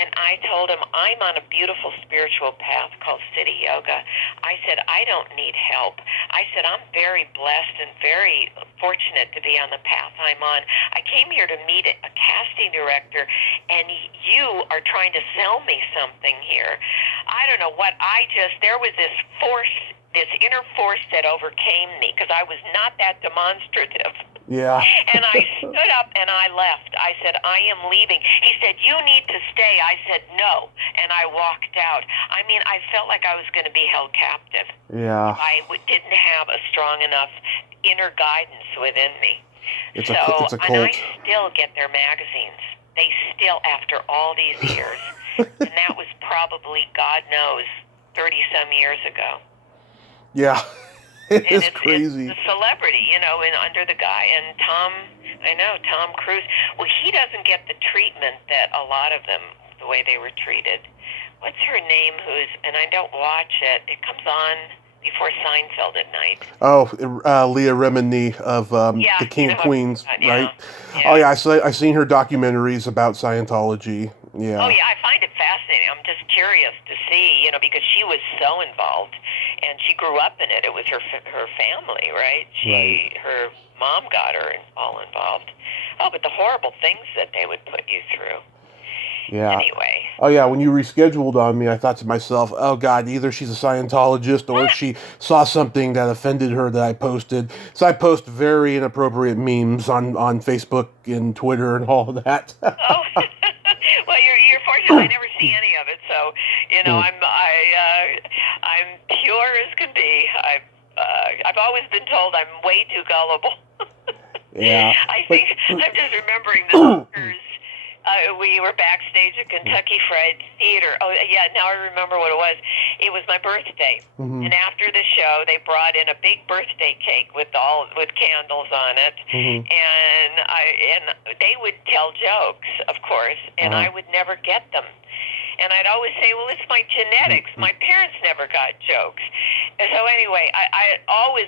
And I told him, I'm on a beautiful spiritual path called City Yoga. I said, I don't need help. I said, I'm very blessed and very fortunate to be on the path I'm on. I came here to meet a casting director, and you are trying to sell me something here. I don't know what there was this force, this inner force that overcame me because I was not that demonstrative. Yeah. And I stood up and I left. I said, I am leaving. He said, you need to stay. I said, no. And I walked out. I mean, I felt like I was going to be held captive. Yeah. I didn't have a strong enough inner guidance within me. It's a cult. And I still get their magazines. They still, after all these years. And that was probably, God knows, 30-some years ago. Yeah. It's crazy. It's a celebrity, under the guy. And Tom Cruise. Well, he doesn't get the treatment that a lot of them, the way they were treated. What's her name? And I don't watch it. It comes on before Seinfeld at night. Oh, Leah Remini of The King of Queens, right? Yeah. Oh, yeah, I've seen her documentaries about Scientology. Yeah. Oh, yeah, I find it fascinating. I'm just curious to see, because she was so involved, and she grew up in it. It was her family, right? Her mom got her all involved. Oh, but the horrible things that they would put you through. Yeah. Anyway. Oh, yeah, when you rescheduled on me, I thought to myself, oh, God, either she's a Scientologist or she saw something that offended her that I posted. So I post very inappropriate memes on Facebook and Twitter and all of that. Oh. Well, you're fortunate. I never see any of it, so I'm pure as can be. I've always been told I'm way too gullible. Yeah. I think I'm just remembering the Zuckers. We were backstage at Kentucky Fried Theater. Oh, yeah, now I remember what it was. It was my birthday. Mm-hmm. And after the show, they brought in a big birthday cake with candles on it. Mm-hmm. And they would tell jokes, of course, and I would never get them. And I'd always say, well, it's my genetics. My parents never got jokes. And so anyway,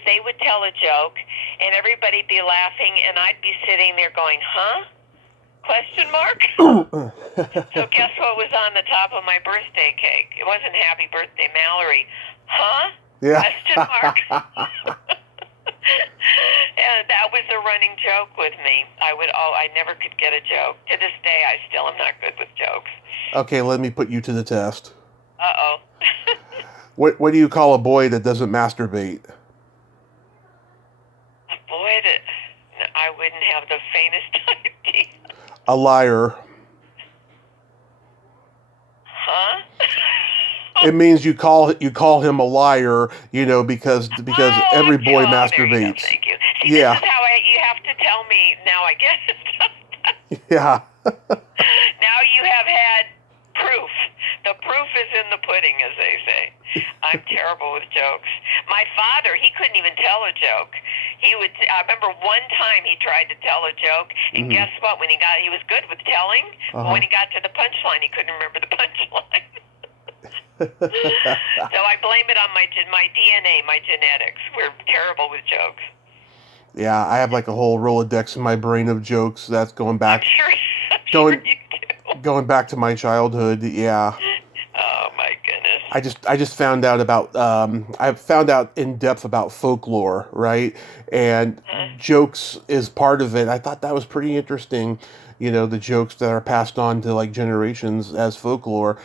they would tell a joke, and everybody'd be laughing, and I'd be sitting there going, huh? Question mark? So guess what was on the top of my birthday cake? It wasn't Happy Birthday, Mallory. Huh? Yeah. Question mark. And that was a running joke with me. I never could get a joke. To this day, I still am not good with jokes. Okay, let me put you to the test. Uh-oh. What do you call a boy that doesn't masturbate? A boy that I wouldn't have the faintest idea. A liar. Huh? It means you call him a liar, because every boy masturbates. Thank you. See, yeah. This is how you have to tell me. Now I get it. Yeah. Now you have had proof. The proof is in the pudding, as they say. I'm terrible with jokes. My father, he couldn't even tell a joke. I remember one time he tried to tell a joke, and guess what? He was good with telling, but when he got to the punchline, he couldn't remember the punchline. So I blame it on my DNA, my genetics. We're terrible with jokes. Yeah, I have like a whole Rolodex in my brain of jokes that's going back. I'm sure you do. Going back to my childhood. Yeah. Oh my goodness. I just found out about I found out in depth about folklore, right? And jokes is part of it. I thought that was pretty interesting. The jokes that are passed on to like generations as folklore.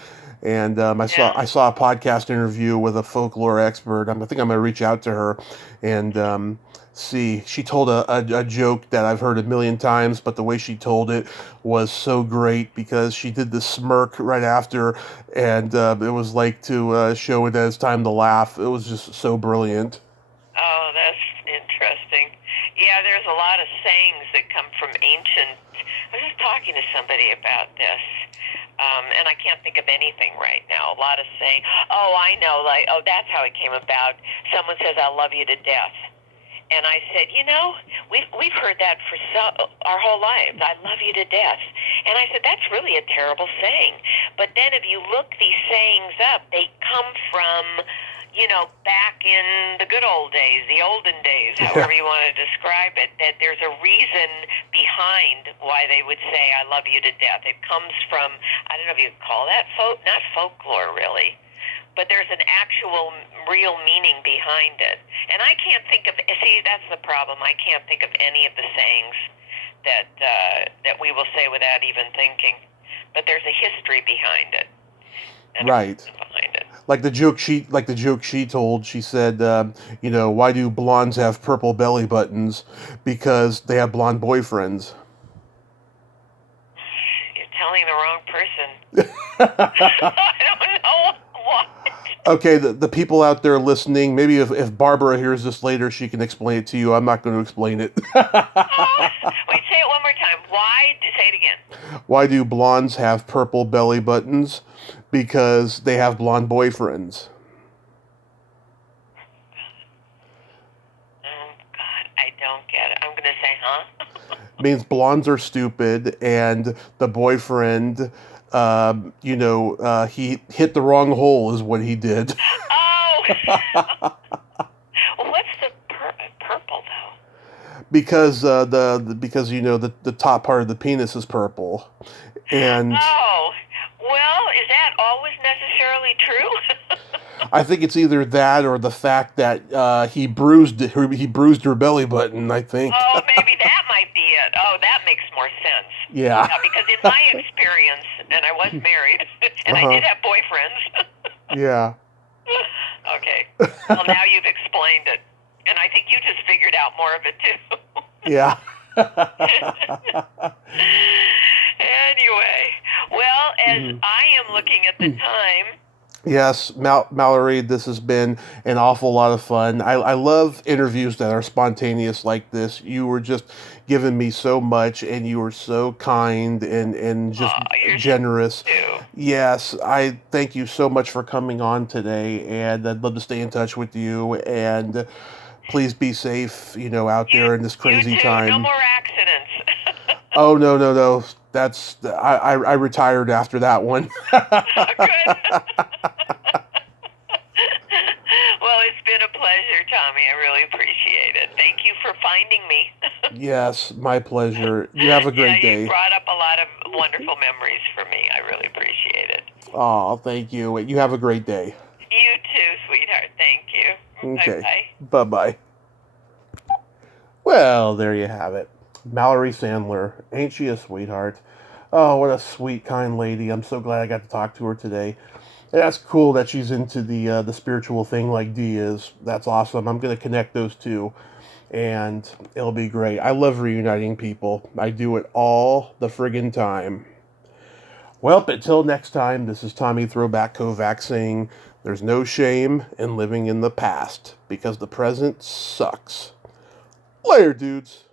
And I saw a podcast interview with a folklore expert. I think I'm gonna reach out to her and see. She told a joke that I've heard a million times, but the way she told it was so great because she did the smirk right after, and it was like to show it as time to laugh. It was just so brilliant. Oh, that's interesting. Yeah, there's a lot of sayings that come from ancient. I was just talking to somebody about this. And I can't think of anything right now. A lot of saying, oh, I know, that's how it came about. Someone says, I love you to death. And I said, we've heard that for our whole lives. I love you to death. And I said, that's really a terrible saying. But then if you look these sayings up, they come from back in the good old days, the olden days, however you want to describe it, that there's a reason behind why they would say, I love you to death. It comes from, I don't know if you call that not folklore really, but there's an actual real meaning behind it. And I can't think of, see, that's the problem. I can't think of any of the sayings that we will say without even thinking. But there's a history behind it. Right. Behind it. Like the joke she told, she said, why do blondes have purple belly buttons? Because they have blonde boyfriends. You're telling the wrong person. I don't know what. Okay, the people out there listening, maybe if Barbara hears this later, she can explain it to you. I'm not going to explain it. Wait, say it one more time. Say it again. Why do blondes have purple belly buttons? Because they have blonde boyfriends. Oh, God, I don't get it. I'm going to say, huh? Means blondes are stupid, and the boyfriend, he hit the wrong hole is what he did. Oh! Well, what's the purple, though? Because the top part of the penis is purple. And oh, well, is that always necessarily true? I think it's either that or the fact that he bruised her belly button, I think. Oh, maybe that might be it. Oh, that makes more sense. Yeah. Because in my experience, and I was married, and I did have boyfriends. Yeah. Okay. Well, now you've explained it. And I think you just figured out more of it, too. Yeah. Anyway, well, as I am looking at the time... Yes, Mallory, this has been an awful lot of fun. I love interviews that are spontaneous like this. You were just giving me so much, and you were so kind and just generous. Yes, I thank you so much for coming on today, and I'd love to stay in touch with you, and please be safe, out there in this crazy time. No more accidents. Oh, no. That's I retired after that one. Good. Well, it's been a pleasure, Tommy. I really appreciate it. Thank you for finding me. Yes, my pleasure. You have a great day. You brought up a lot of wonderful memories for me. I really appreciate it. Oh, thank you. You have a great day. You too, sweetheart. Thank you. Okay. Bye-bye. Well, there you have it. Mallory Sandler. Ain't she a sweetheart? Oh, what a sweet, kind lady. I'm so glad I got to talk to her today. That's cool that she's into the spiritual thing like Dee is. That's awesome. I'm going to connect those two, and it'll be great. I love reuniting people. I do it all the friggin' time. Well, until next time, this is Tommy Throwback Kovac saying, there's no shame in living in the past, because the present sucks. Later, dudes.